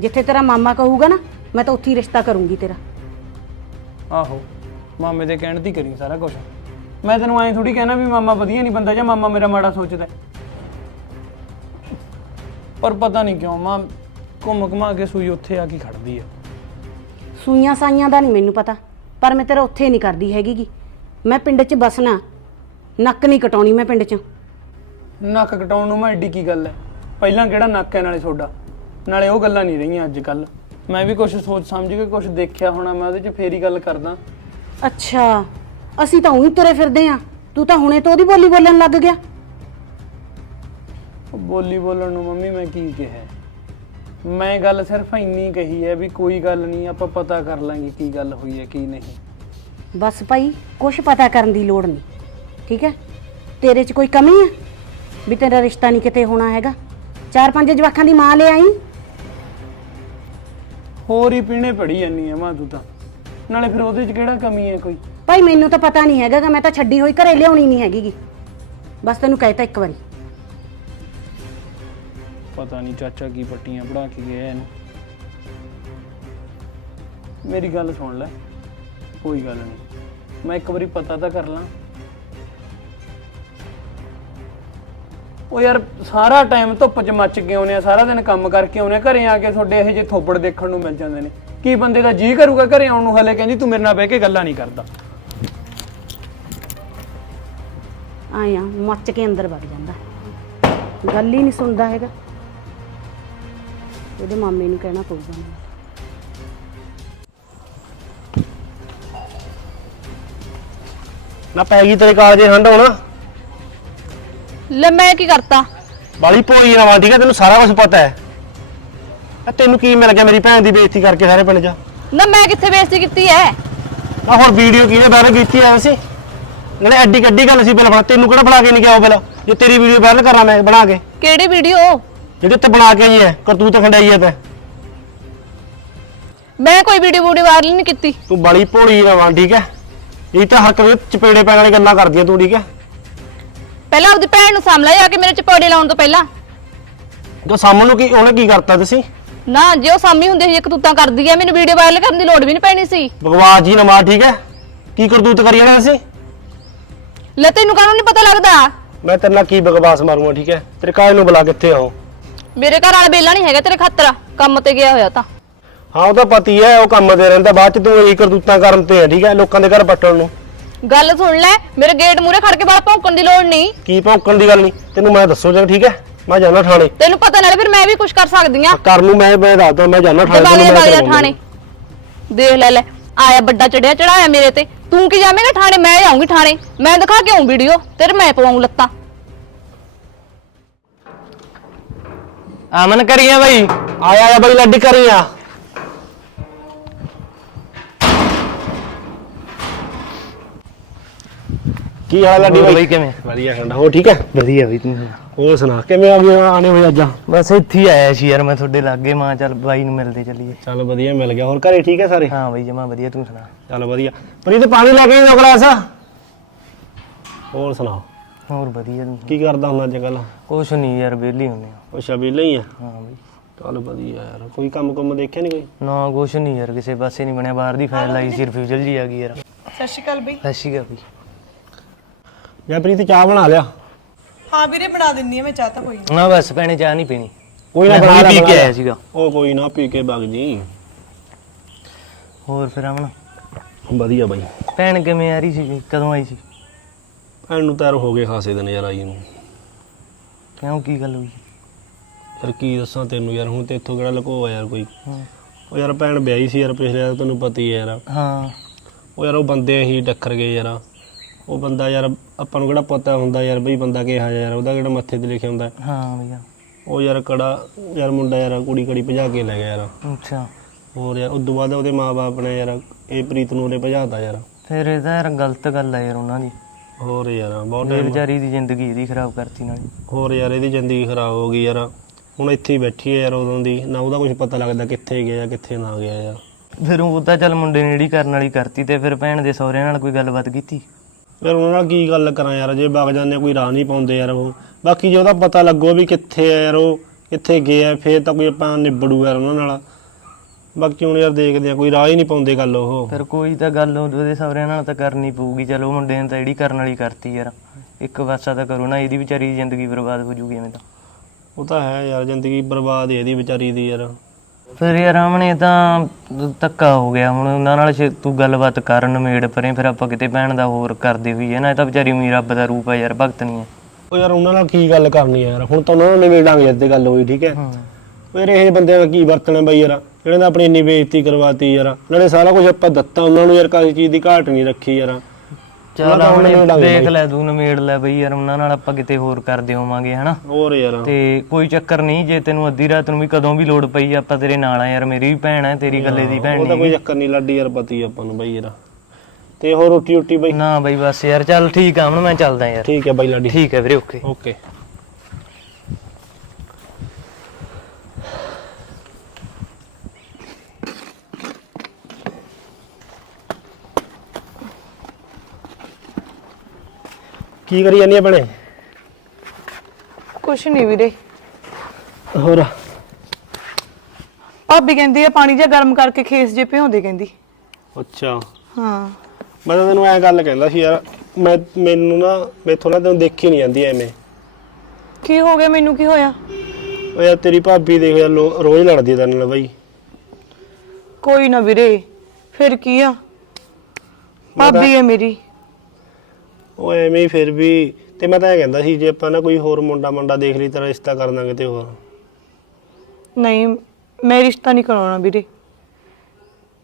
ਜਿੱਥੇ ਤੇਰਾ ਮਾਮਾ ਕਹੂਗਾ ਨਾ ਮੈਂ ਤਾਂ ਉੱਥੇ ਹੀ ਰਿਸ਼ਤਾ ਕਰੂੰਗੀ ਤੇਰਾ। ਆਹੋ ਮਾਮੇ ਦੇ ਕਹਿਣ ਦੀ ਕਰੀ ਸਾਰਾ ਕੁਝ ਮੈਂ ਤੈਨੂੰ ਐਂ ਥੋੜੀ ਕਹਿਣਾ ਵੀ ਮਾਮਾ ਵਧੀਆ ਨਹੀਂ ਬੰਦਾ ਜਾਂ ਮਾਮਾ ਮੇਰਾ ਮਾੜਾ ਸੋਚਦਾ ਹੈ। ਪਰ ਪਤਾ ਨਹੀਂ ਕਿਉਂ ਮਾਂ ਘੁੰਮ ਘੁਮਾ ਕੇ ਸੂਈ ਉੱਥੇ ਆ ਕੇ ਖੜਦੀ ਹੈ ਸੂਈਆਂ ਸਾਈਆਂ ਦਾ ਨਹੀਂ ਮੈਨੂੰ ਪਤਾ ਪਰ ਮੈਂ ਤੇਰਾ ਉੱਥੇ ਨਹੀਂ ਕਰਦੀ ਹੈਗੀ ਗੀ ਮੈਂ ਪਿੰਡ 'ਚ ਬਸਣਾ ਨੱਕ ਨਹੀਂ ਕਟਾਉਣੀ ਮੈਂ ਪਿੰਡ 'ਚ। ਨੱਕ ਕਟਾਉਣ ਨੂੰ ਮੈਂ ਐਡੀ ਕੀ ਗੱਲ ਹੈ ਪਹਿਲਾਂ ਕਿਹੜਾ ਨੱਕ ਹੈ ਨਾਲੇ ਤੁਹਾਡਾ? ਨਾਲੇ ਉਹ ਗੱਲਾਂ ਨਹੀਂ ਰਹੀਆਂ ਅੱਜ ਕੱਲ ਮੈਂ ਵੀ ਕੁਝ ਸੋਚ ਸਮਝ ਕੇ ਕੁਝ ਦੇਖਿਆ ਹੋਣਾ ਮੈਂ ਉਹਦੇ 'ਚ ਫੇਰ ਹੀ ਗੱਲ ਕਰਦਾ। ਅੱਛਾ ਅਸੀਂ ਤਾਂ ਉਹੀ ਤੁਰੇ ਫਿਰਦੇ ਆ। ਤੂੰ ਤਾਂ ਹੁਣੇ ਤੋਂ ਉਹਦੀ ਬੋਲੀ ਬੋਲਣ ਲੱਗ ਗਿਆ। ਉਹ ਬੋਲੀ ਬੋਲਣ ਨੂੰ ਮੰਮੀ ਮੈਂ ਕੀ ਕਿਹਾ? ਮੈਂ ਗੱਲ ਸਿਰਫ ਇੰਨੀ ਕਹੀ ਹੈ ਵੀ ਕੋਈ ਗੱਲ ਨਹੀਂ ਆਪਾਂ ਪਤਾ ਕਰ ਲਾਂਗੇ ਕੀ ਗੱਲ ਹੋਈ ਹੈ ਕੀ ਨਹੀਂ। ਬਸ ਭਾਈ ਕੁਛ ਪਤਾ ਕਰਨ ਦੀ ਲੋੜ ਨਹੀਂ ਠੀਕ ਹੈ? ਤੇਰੇ 'ਚ ਕੋਈ ਕਮੀ ਹੈ? ਵੀ ਤੇਰਾ ਰਿਸ਼ਤਾ ਨਹੀਂ ਕਿਤੇ ਹੋਣਾ ਹੈਗਾ? ਚਾਰ ਪੰਜ ਜਵਾਕਾਂ ਦੀ ਮਾਂ ਲੈ ਆਈ? ਹੋਰ ਹੀ ਪੀਣੇ ਪੜੀ ਜਾਨੀ ਆ ਮਾਂ ਤੂੰ ਤਾਂ। ਨਾਲੇ ਫਿਰ ਉਹਦੇ 'ਚ ਕਿਹੜਾ ਕਮੀ ਹੈ ਕੋਈ? ਭਾਈ ਮੈਨੂੰ ਤਾਂ ਪਤਾ ਨਹੀਂ ਹੈਗਾ ਮੈਂ ਤਾਂ ਛੱਡੀ ਹੋਈ ਘਰੇ ਲਿਆਉਣੀ ਨਹੀਂ ਹੈਗੀ ਗੀ। ਬਸ ਤੈਨੂੰ ਕਹਿਤਾ ਇੱਕ ਵਾਰੀ। ਪਤਾ ਨਹੀਂ ਚਾਚਾ ਕੀ ਪੱਟੀਆਂ ਪੜਾ ਕੇ ਗਿਆ ਇਹਨੂੰ। ਮੇਰੀ ਗੱਲ ਸੁਣ ਲੈ। ਕੋਈ ਗੱਲ ਨਹੀਂ। ਮੈਂ ਇੱਕ ਵਾਰੀ ਪਤਾ ਤਾਂ ਕਰ ਲਾਂ। ਉਹ ਯਾਰ ਸਾਰਾ ਟਾਈਮ ਧੁੱਪ 'ਚ ਮੱਚ ਕੇ ਆਉਨੇ ਆ, ਸਾਰਾ ਦਿਨ ਕੰਮ ਕਰਕੇ ਆਉਨੇ ਆ, ਘਰੇ ਆ ਕੇ ਤੁਹਾਡੇ ਇਹੋ ਜਿਹੇ ਥੋਪੜ ਦੇਖਣ ਨੂੰ ਮਿਲ ਜਾਂਦੇ ਨੇ। ਕੀ ਬੰਦੇ ਦਾ ਜੀ ਕਰੂਗਾ ਘਰੇ ਆਉਣ ਨੂੰ ਹਲੇ ਕਹਿੰਦੀ ਤੂੰ ਮੇਰੇ ਨਾਲ ਬਹਿ ਕੇ ਗੱਲਾਂ ਨਹੀਂ ਕਰਦਾ। ਆਇਆ ਮੱਚ ਕੇ ਅੰਦਰ ਵੜ ਜਾਂਦਾ। ਗੱਲ ਹੀ ਨਹੀਂ ਸੁਣਦਾ ਹੈਗਾ। ਉਹਦੇ ਮਾਮੇ ਨੂੰ ਕਹਿਣਾ ਪਊਗਾ ਮੈਨੂੰ। ਨਾ ਪੈ ਗਈ ਤੇਰੇ ਕਾਲਜੇ ਹੰਡ ਹੁਣ। ਲੈ ਮੈਂ ਕੀ ਕਰਤਾ? ਬਾਲੀ ਭੋਲੀ ਨਾ ਠੀਕ ਹੈ ਤੈਨੂੰ ਸਾਰਾ ਕੁਝ ਪਤਾ ਹੈ। ਆ ਤੈਨੂੰ ਕੀ ਮਿਲ ਗਿਆ ਮੇਰੀ ਭੈਣ ਦੀ ਬੇਇੱਜ਼ਤੀ ਕਰਕੇ ਸਾਰੇ ਪਿੰਡ 'ਚ? ਨਾ ਮੈਂ ਕਿੱਥੇ ਬੇਇੱਜ਼ਤੀ ਕੀਤੀ ਐ? ਆ ਹੁਣ ਵੀਡੀਓ ਕਿਹਨੇ ਵਾਇਰਲ ਕੀਤੀ ਐ ਸੀ ਨਾਲੇ ਐਡੀ ਗੱਡੀ ਗੱਲ ਸੀ ਪਹਿਲਾਂ ਬਣਾ ਤੈਨੂੰ ਕਿਹੜਾ ਬਣਾ ਕੇ ਨਹੀਂ ਗਿਆ ਉਹ ਪਹਿਲਾਂ? ਜੇ ਤੇਰੀ ਵੀਡੀਓ ਵਾਇਰਲ ਕਰਾਂ ਮੈਂ ਬਣਾ ਕੇ। ਕਿਹੜੀ ਵੀਡੀਓ? ਜਿਹੜੀ ਉੱਤੇ ਬਣਾ ਕੇ ਆਈ ਐ ਕਰਤੂਤ ਖੰਡਾਈ ਐ ਤੇ ਮੈਂ ਕੋਈ ਵੀਡੀਓ ਵੀਡੀਓ ਵਾਇਰਲ ਨਹੀਂ ਕੀਤੀ। ਤੂੰ ਬੜੀ ਭੋਲੀ ਨਾ ਵਾਂ ਠੀਕ ਹੈ ਇਹ ਤਾਂ ਹਰ ਕਦੇ ਚਪੇੜੇ ਪੈਣ ਵਾਲੀ ਗੱਲਾਂ ਕਰਦੀਆਂ ਤੂੰ ਠੀਕ ਹੈ? ਪਹਿਲਾਂ ਆਪਦੀ ਭੈਣ ਨੂੰ ਸਾਂਭ ਲੈ ਜਾ ਕੇ ਮੇਰੇ ਚਪੌੜੇ ਲਾਉਣ ਤੋਂ ਪਹਿਲਾਂ। ਜੋ ਸਾਹਮਣ ਨੂੰ ਕੀ ਉਹਨੇ ਕੀ ਕਰਤਾ ਤੁਸੀਂ? ਨਾ ਜੇ ਉਹ ਸਾਮੀ ਹੁੰਦੀ ਸੀ ਕਤੂਤਾਂ ਕਰਦੀ ਐ ਮੈਨੂੰ ਵੀਡੀਓ ਵਾਇਰਲ ਕਰਨ ਦੀ ਲੋੜ ਵੀ ਨਹੀਂ ਪੈਣੀ ਸੀ। ਬਕਵਾਸ ਜੀ ਨਾ ਮਾਰ ਠੀਕ ਹੈ? ਕੀ ਕਰਤੂਤ ਕਰੀ ਜਾਣਾ ਸੀ ਲੈ ਤੈਨੂੰ ਕਾਹਨੂੰ ਨਹੀਂ ਪਤਾ ਲੱਗਦਾ? ਮੈਂ ਤੇਰੇ ਨਾਲ ਕੀ ਬਕਵਾਸ ਮਾਰੂੰਗਾ ਠੀਕ ਹੈ? ਤੇਰੇ ਕਾਹੇ ਨੂੰ ਬੁਲਾ ਕਿੱਥੇ ਆਉ ਮੇਰੇ ਘਰ ਵਾਲਾ ਬੇਲਾ ਨਹੀਂ ਹੈਗਾ ਤੇਰੇ ਖਾਤਰ ਕੰਮ ਤੇ ਗਿਆ ਹੋਇਆ ਤਾਂ। ਹਾਂ ਉਹ ਤਾਂ ਪਤੀ ਹੈ ਉਹ ਕੰਮ ਤੇ ਰਹਿੰਦਾ ਬਾਅਦ ਚ ਤੂੰ ਇਹੀ ਕਰਤੂਤਾਂ ਕਰਨ ਤੇ ਹੈ ਠੀਕ ਹੈ? ਲੋਕਾਂ ਦੇ ਘਰ ਪੱਟਣ ਨੂੰ। ਗੱਲ ਸੁਣ ਲੈ ਮੇਰੇ ਗੇਟ ਮੂਰੇ ਖੜ ਕੇ ਬਾਹਰ ਭੌਂਕਣ ਦੀ ਲੋੜ ਨਹੀਂ। ਕੀ ਭੌਂਕਣ ਦੀ ਗੱਲ ਨਹੀਂ? ਤੈਨੂੰ ਮੈਂ ਦੱਸੋ ਜੇ ਠੀਕ ਹੈ? ਮੈਂ ਜਾਣਾ ਥਾਣੇ। ਤੈਨੂੰ ਪਤਾ ਨਾਲ ਫਿਰ ਮੈਂ ਵੀ ਕੁਝ ਕਰ ਸਕਦੀ ਆ ਕਰ ਨੂੰ ਮੈਂ ਮੈਂ ਦੱਸਦਾ ਮੈਂ ਜਾਣਾ ਥਾਣੇ ਤੈਨੂੰ ਮੈਂ ਕਰਵਾਉਂਦਾ। ਥਾਣੇ। ਦੇਖ ਲੈ ਲੈ ਆਇਆ ਵੱਡਾ ਚੜਿਆ ਚੜਾਇਆ ਮੇਰੇ ਤੇ। ਤੂੰ ਕੀ ਜਾਵੇਂਗਾ ਥਾਣੇ? ਮੈਂ ਆਉਂਗੀ ਥਾਣੇ। ਮੈਂ ਦਿਖਾ ਕੇ ਆਉਂ ਵੀਡੀਓ ਤੇਰੇ ਮੈਂ ਪਵਾਉਂ ਲੱਤਾਂ। ਅਮਨ ਕਰੀਏ ਬਾਈ। ਆਇਆ ਆਇਆ ਬਾਈ ਲੱਡੀ ਕਰੀਆ। ਕੀ ਹਾਲ ਲੱਡੀ ਬਾਈ? ਕਿਵੇਂ? ਵਧੀਆ ਖੰਡਾ ਹੋ ਠੀਕ ਹੈ ਵਧੀਆ ਵੀ ਤੂੰ ਹੋਰ ਸੁਣਾ ਕਿਵੇਂ ਆ ਗਿਆ ਆਣੇ ਹੋਏ ਅੱਜ? ਬਸ ਇੱਥੇ ਹੀ ਆਇਆ ਸੀ ਯਾਰ ਮੈਂ ਤੁਹਾਡੇ ਲਾਗੇ ਮਾਂ ਚੱਲ ਬਾਈ ਨੂੰ ਮਿਲਦੇ ਚੱਲੀਏ। ਚੱਲ ਵਧੀਆ ਮਿਲ ਗਿਆ। ਹੋਰ ਘਰੇ ਠੀਕ ਹੈ ਸਾਰੇ? ਹਾਂ ਬਾਈ ਜਮਾ ਵਧੀਆ ਤੂੰ ਸੁਣਾ? ਚੱਲ ਵਧੀਆ। ਪ੍ਰੀਤ ਪਾਣੀ ਲੈ ਕੇ ਆਈ ਦੋ ਗਲਾਸ? ਹੋਰ ਸੁਣਾ। ਹੋਰ ਵਧੀਆ ਤੂੰ ਕੀ ਕਰਦਾ ਹੁੰਦਾ ਅੱਜ ਕੱਲ ਕੁਛ ਨਹੀਂ ਯਾਰ ਵਿਹਲੀ ਹੁੰਨੇ ਆ। ਉਹ ਸ਼ਬੀਲਾ ਹੀ ਆ? ਹਾਂ ਬਾਈ। ਚੱਲ ਵਧੀਆ ਯਾਰ ਕੋਈ ਕੰਮ ਕੁੰਮ ਦੇਖਿਆ ਨਹੀਂ ਕੋਈ? ਨਾ ਕੁਛ ਨਹੀਂ ਯਾਰ ਕਿਸੇ ਪਾਸੇ ਨਹੀਂ ਬਣਿਆ ਬਾਹਰ ਦੀ ਫਾਈਲ ਲਾਈ ਸੀ ਰਿਫਿਊਜ਼ਲ ਜੀ ਆ ਗਈ ਯਾਰ। ਸਤਿ ਸ਼੍ਰੀ ਅਕਾਲ ਬਈ। ਸਤਿ ਸ਼੍ਰੀ ਅਕਾਲ ਬਈ। ਜਾਂ ਪ੍ਰੀਤ ਚਾਹ ਬਣਾ ਲਿਆ। ਹਾਂ ਵੀਰੇ ਬਣਾ ਦਿੰਨੀ ਆ ਮੈਂ ਚਾਹ ਤਾਂ ਕੋਈ ਨੀ। ਨਾ ਬਸ ਭੈਣੇ ਚਾਹ ਨਹੀਂ ਪੀਣੀ। ਕੋਈ ਨਾ ਮੈਂ ਬਣਾ ਹੁਣੀ ਲਿਆ, ਪੀ ਬਣਾ ਕੇ ਲਿਆ। ਆਇਆ ਸੀਗਾ। ਉਹ ਕੋਈ ਨਾ ਪੀ ਕੇ ਵਗ ਜੀ। ਹੋਰ ਫਿਰ ਅਮਨ? ਵਧੀਆ ਬਾਈ। ਭੈਣ ਕਿਵੇਂ ਆ ਰਹੀ ਸੀ? ਕਦੋਂ ਆਈ ਸੀ? ਭੈਣ ਨੂੰ ਤਾਂ ਯਾਰ ਹੋ ਗਏ ਖਾਸੇ ਦਿਨ ਯਾਰ ਆਈ ਨੂੰ। ਕਿਉਂ ਕੀ ਗੱਲ ਹੋਈ? ਯਾਰ ਕੀ ਦੱਸਾਂ ਤੈਨੂੰ ਯਾਰ ਹੁਣ ਤੇ ਇੱਥੋਂ ਕਿਹੜਾ ਲੁਕੋਆ ਯਾਰ ਕੋਈ। ਹਾਂ। ਉਹ ਯਾਰ ਭੈਣ ਵਿਆਹੀ ਸੀ ਯਾਰ ਪਿਛਲੇ ਤੈਨੂੰ ਪਤਾ ਹੀ ਹੈ ਯਾਰ। ਹਾਂ। ਉਹ ਯਾਰ ਉਹ ਬੰਦੇ ਹੀ ਟੱਕਰ ਗਏ ਯਾਰ। ਉਹ ਬੰਦਾ ਯਾਰ ਆਪਾਂ ਨੂੰ ਕਿਹੜਾ ਪਤਾ ਹੁੰਦਾ ਯਾਰ ਬਈ ਬੰਦਾ ਕਿਹਾ ਯਾਰ ਉਹਦਾ ਕਿਹੜਾ ਮੱਥੇ ਤੇ ਲਿਖਿਆ ਹੁੰਦਾ। ਹਾਂ ਭਈਆ ਉਹ ਯਾਰ ਕੜਾ ਯਾਰ ਮੁੰਡਾ ਯਾਰ ਕੁੜੀ ਕੜੀ ਭਜਾ ਕੇ ਲੈ ਗਿਆ ਯਾਰ। ਅੱਛਾ। ਹੋਰ ਯਾਰ ਉਦੋਂ ਬਾਅਦ ਉਹਦੇ ਮਾਪੇ ਨੇ ਯਾਰ ਇਹ ਪ੍ਰੀਤ ਨੂੰ ਉਹਨੇ ਭਜਾਤਾ ਯਾਰ। ਫਿਰ ਇਹ ਤਾਂ ਯਾਰ ਗਲਤ ਗੱਲ ਆ ਯਾਰ ਉਹਨਾਂ ਦੀ। ਹੋਰ ਯਾਰ ਬਹੁਤ ਇਹ ਵਿਚਾਰੀ ਦੀ ਜ਼ਿੰਦਗੀ ਇਹਦੀ ਖਰਾਬ ਕਰਤੀ ਨਾਲੇ ਹੋਰ ਯਾਰ ਇਹਦੀ ਜ਼ਿੰਦਗੀ ਖਰਾਬ ਹੋ ਗਈ ਯਾਰ। ਹੁਣ ਇੱਥੇ ਹੀ ਬੈਠੀ ਹੈ ਯਾਰ ਉਦੋਂ ਦੀ ਨਾ ਉਹਦਾ ਕੁਝ ਪਤਾ ਲੱਗਦਾ ਕਿੱਥੇ ਗਿਆ ਕਿੱਥੇ ਨਾ ਗਿਆ ਯਾਰ। ਫਿਰ ਉਹ ਤਾਂ ਚੱਲ ਮੁੰਡੇ ਨੇ ਜਿਹੜੀ ਕਰਨ ਵਾਲੀ ਕਰਤੀ ਤੇ ਫਿਰ ਭੈਣ ਦੇ ਸਹੁਰਿਆਂ ਨਾਲ ਕੋਈ ਗੱਲਬਾਤ ਕੀਤੀ? ਯਾਰ ਉਹਨਾਂ ਨਾਲ ਕੀ ਗੱਲ ਕਰਾਂ ਯਾਰ ਜੇ ਵਗ ਜਾਂਦੇ ਕੋਈ ਰਾਹ ਨਹੀਂ ਪਾਉਂਦੇ ਯਾਰ ਉਹ। ਬਾਕੀ ਜੇ ਉਹਦਾ ਪਤਾ ਲੱਗੋ ਵੀ ਕਿੱਥੇ ਆ ਯਾਰ ਉਹ ਕਿੱਥੇ ਗਿਆ ਫੇਰ ਤਾਂ ਕੋਈ ਆਪਾਂ ਨਿਬੜੂ ਯਾਰ ਉਹਨਾਂ ਨਾਲ। ਬਾਕੀ ਹੁਣ ਯਾਰ ਦੇਖਦੇ ਆ ਕੋਈ ਰਾਹ ਹੀ ਨਹੀਂ ਪਾਉਂਦੇ ਗੱਲ ਉਹ। ਫਿਰ ਕੋਈ ਤਾਂ ਗੱਲ ਉਹਦੇ ਸਹੁਰਿਆਂ ਨਾਲ ਤਾਂ ਕਰਨੀ ਪਊਗੀ ਚਲੋ ਮੁੰਡੇ ਨੇ ਤਾਂ ਜਿਹੜੀ ਕਰਨ ਵਾਲੀ ਕਰਤੀ ਯਾਰ। ਇੱਕ ਪਾਸਾ ਤਾਂ ਕਰੋ ਨਾ ਇਹਦੀ ਵਿਚਾਰੀ ਦੀ ਜ਼ਿੰਦਗੀ ਬਰਬਾਦ ਹੋ ਜੂਗੀ ਐਵੇਂ ਤਾਂ। ਉਹ ਤਾਂ ਹੈ ਯਾਰ ਜ਼ਿੰਦਗੀ ਬਰਬਾਦ ਹੈ ਇਹਦੀ ਵਿਚਾਰੀ ਦੀ ਯਾਰ। ਫਿਰ ਯਾਰ ਆਮਣੇ ਤਾਂ ਧੱਕਾ ਹੋ ਗਿਆ। ਹੁਣ ਉਹਨਾਂ ਨਾਲ ਛੇ- ਤੂੰ ਗੱਲਬਾਤ ਕਰ ਨਮੇੜ ਪਰੇ ਫਿਰ ਆਪਾਂ ਕਿਤੇ ਭੈਣ ਦਾ ਹੋਰ ਕਰਦੇ ਹੋਈ ਹੈ ਨਾ ਇਹ ਤਾਂ ਵਿਚਾਰੀ ਮੀ ਰੱਬ ਦਾ ਰੂਪ ਹੈ ਯਾਰ ਭਗਤ ਨਹੀਂ ਹੈ। ਉਹ ਯਾਰ ਉਹਨਾਂ ਨਾਲ ਕੀ ਗੱਲ ਕਰਨੀ ਆ ਯਾਰ? ਹੁਣ ਤਾਂ ਉਹਨਾਂ ਨਾਲ ਨਿਬੇੜਾਂਗੇ ਜਦ ਤੇ ਗੱਲ ਹੋਈ ਠੀਕ ਹੈ? ਫਿਰ ਇਹ ਬੰਦੇ ਦਾ ਕੀ ਵਰਤਣਾ ਬਈ ਯਾਰ? ਜਿਹੜੇ ਨੇ ਆਪਣੀ ਇੰਨੀ ਬੇਇੱਜ਼ਤੀ ਕਰਵਾਤੀ ਯਾਰ। ਨਾਲੇ ਸਾਰਾ ਕੁਝ ਆਪਾਂ ਦਿੱਤਾ ਉਹਨਾਂ ਨੂੰ ਯਾਰ ਕਿਸੇ ਚੀਜ਼ ਦੀ ਘਾਟ ਨਹੀਂ ਰੱਖੀ ਯਾਰ। ਚੱਲ ਤਾਂ ਹੁਣ ਆਮਣੇ ਨਿਬੇੜਾਂਗੇ ਦੇਖ। ਲੈ ਤੂੰ ਨਮੇੜ ਲੈ ਬਈ ਯਾਰ ਉਹਨਾਂ ਨਾਲ ਆਪਾਂ ਕਿਤੇ ਹੋਰ ਕਰਦੇ ਹੋਵਾਂਗੇ ਹਨਾ? ਹੋਰ ਯਾਰ। ਤੇ ਕੋਈ ਚੱਕਰ ਨਹੀਂ ਜੇ ਤੈਨੂੰ ਅੱਧੀ ਰਾਤ ਨੂੰ ਵੀ ਕਦੋਂ ਵੀ ਲੋੜ ਪਈ ਆਪਾਂ ਤੇਰੇ ਨਾਲ ਆ ਯਾਰ ਮੇਰੀ ਵੀ ਭੈਣ ਹੈ ਤੇਰੀ ਇਕੱਲੇ ਦੀ ਭੈਣ ਉਹ ਤਾਂ ਨਹੀਂ ਕੋਈ ਚੱਕਰ ਨਹੀਂ ਲਾਡੀ ਯਾਰ ਪਤੀ ਆਪਾਂ ਨੂੰ ਬਈ ਯਾਰ। ਤੇ ਹੋਰ ਰੋਟੀ ਰੋਟੀ ਬਈ? ਨਾ ਬਈ ਬਸ ਯਾਰ ਚੱਲ ਠੀਕ ਆ ਹੁਣ ਮੈਂ ਚੱਲਦਾ ਯਾਰ। ਠੀਕ ਹੈ ਬਾਈ ਲਾਡੀ। ਠੀਕ ਹੈ ਵੀਰੇ ਓਕੇ। ਓਕੇ। ਕੀ ਕਰੀ ਜਾਂਦੀ ਆ ਭੈਣੇ? ਕੁਛ ਨਹੀਂ ਵੀਰੇ। ਹੋਰ? ਭਾਬੀ ਕਹਿੰਦੀ ਆ ਪਾਣੀ ਜਿਹਾ ਗਰਮ ਕਰਕੇ ਖੇਸ ਜੇ ਭਿਉਂਦੇ ਕਹਿੰਦੀ। ਅੱਛਾ। ਹਾਂ। ਮੈਂ ਤਾਂ ਤੈਨੂੰ ਐ ਗੱਲ ਕਹਿੰਦਾ ਸੀ ਯਾਰ ਮੈਂ ਮੈਨੂੰ ਨਾ ਮੈਥੋਂ ਨਾ ਤੈਨੂੰ ਦੇਖੀ ਨਹੀਂ ਜਾਂਦੀ ਐਵੇਂ। ਕੀ ਹੋ ਗਿਆ ਮੈਨੂੰ ਕੀ ਹੋਇਆ? ਓ ਯਾਰ ਤੇਰੀ ਭਾਬੀ ਦੇਖ ਯਾਰ ਲੋ- ਰੋਜ਼ ਲੜਦੀ ਆ ਤੇਰੇ ਨਾਲ ਬਾਈ। ਕੋਈ ਨਾ ਵੀਰੇ ਫਿਰ ਕੀ ਆ? ਭਾਬੀ ਹੈ ਮੇਰੀ। ਉਹ ਐਵੇਂ ਹੀ ਫਿਰ ਵੀ ਤੇ ਮੈਂ ਤਾਂ ਇਹ ਕਹਿੰਦਾ ਸੀ ਜੇ ਆਪਾਂ ਨਾ ਕੋਈ ਹੋਰ ਮੁੰਡਾ ਮੁੰਡਾ ਦੇਖ ਲਈ ਤਾਂ ਰਿਸ਼ਤਾ ਕਰ ਦਾਂਗੇ ਤੇ ਹੋਰ। ਨਹੀਂ ਮੈਂ ਰਿਸ਼ਤਾ ਨਹੀਂ ਕਰਾਉਣਾ ਵੀਰੇ।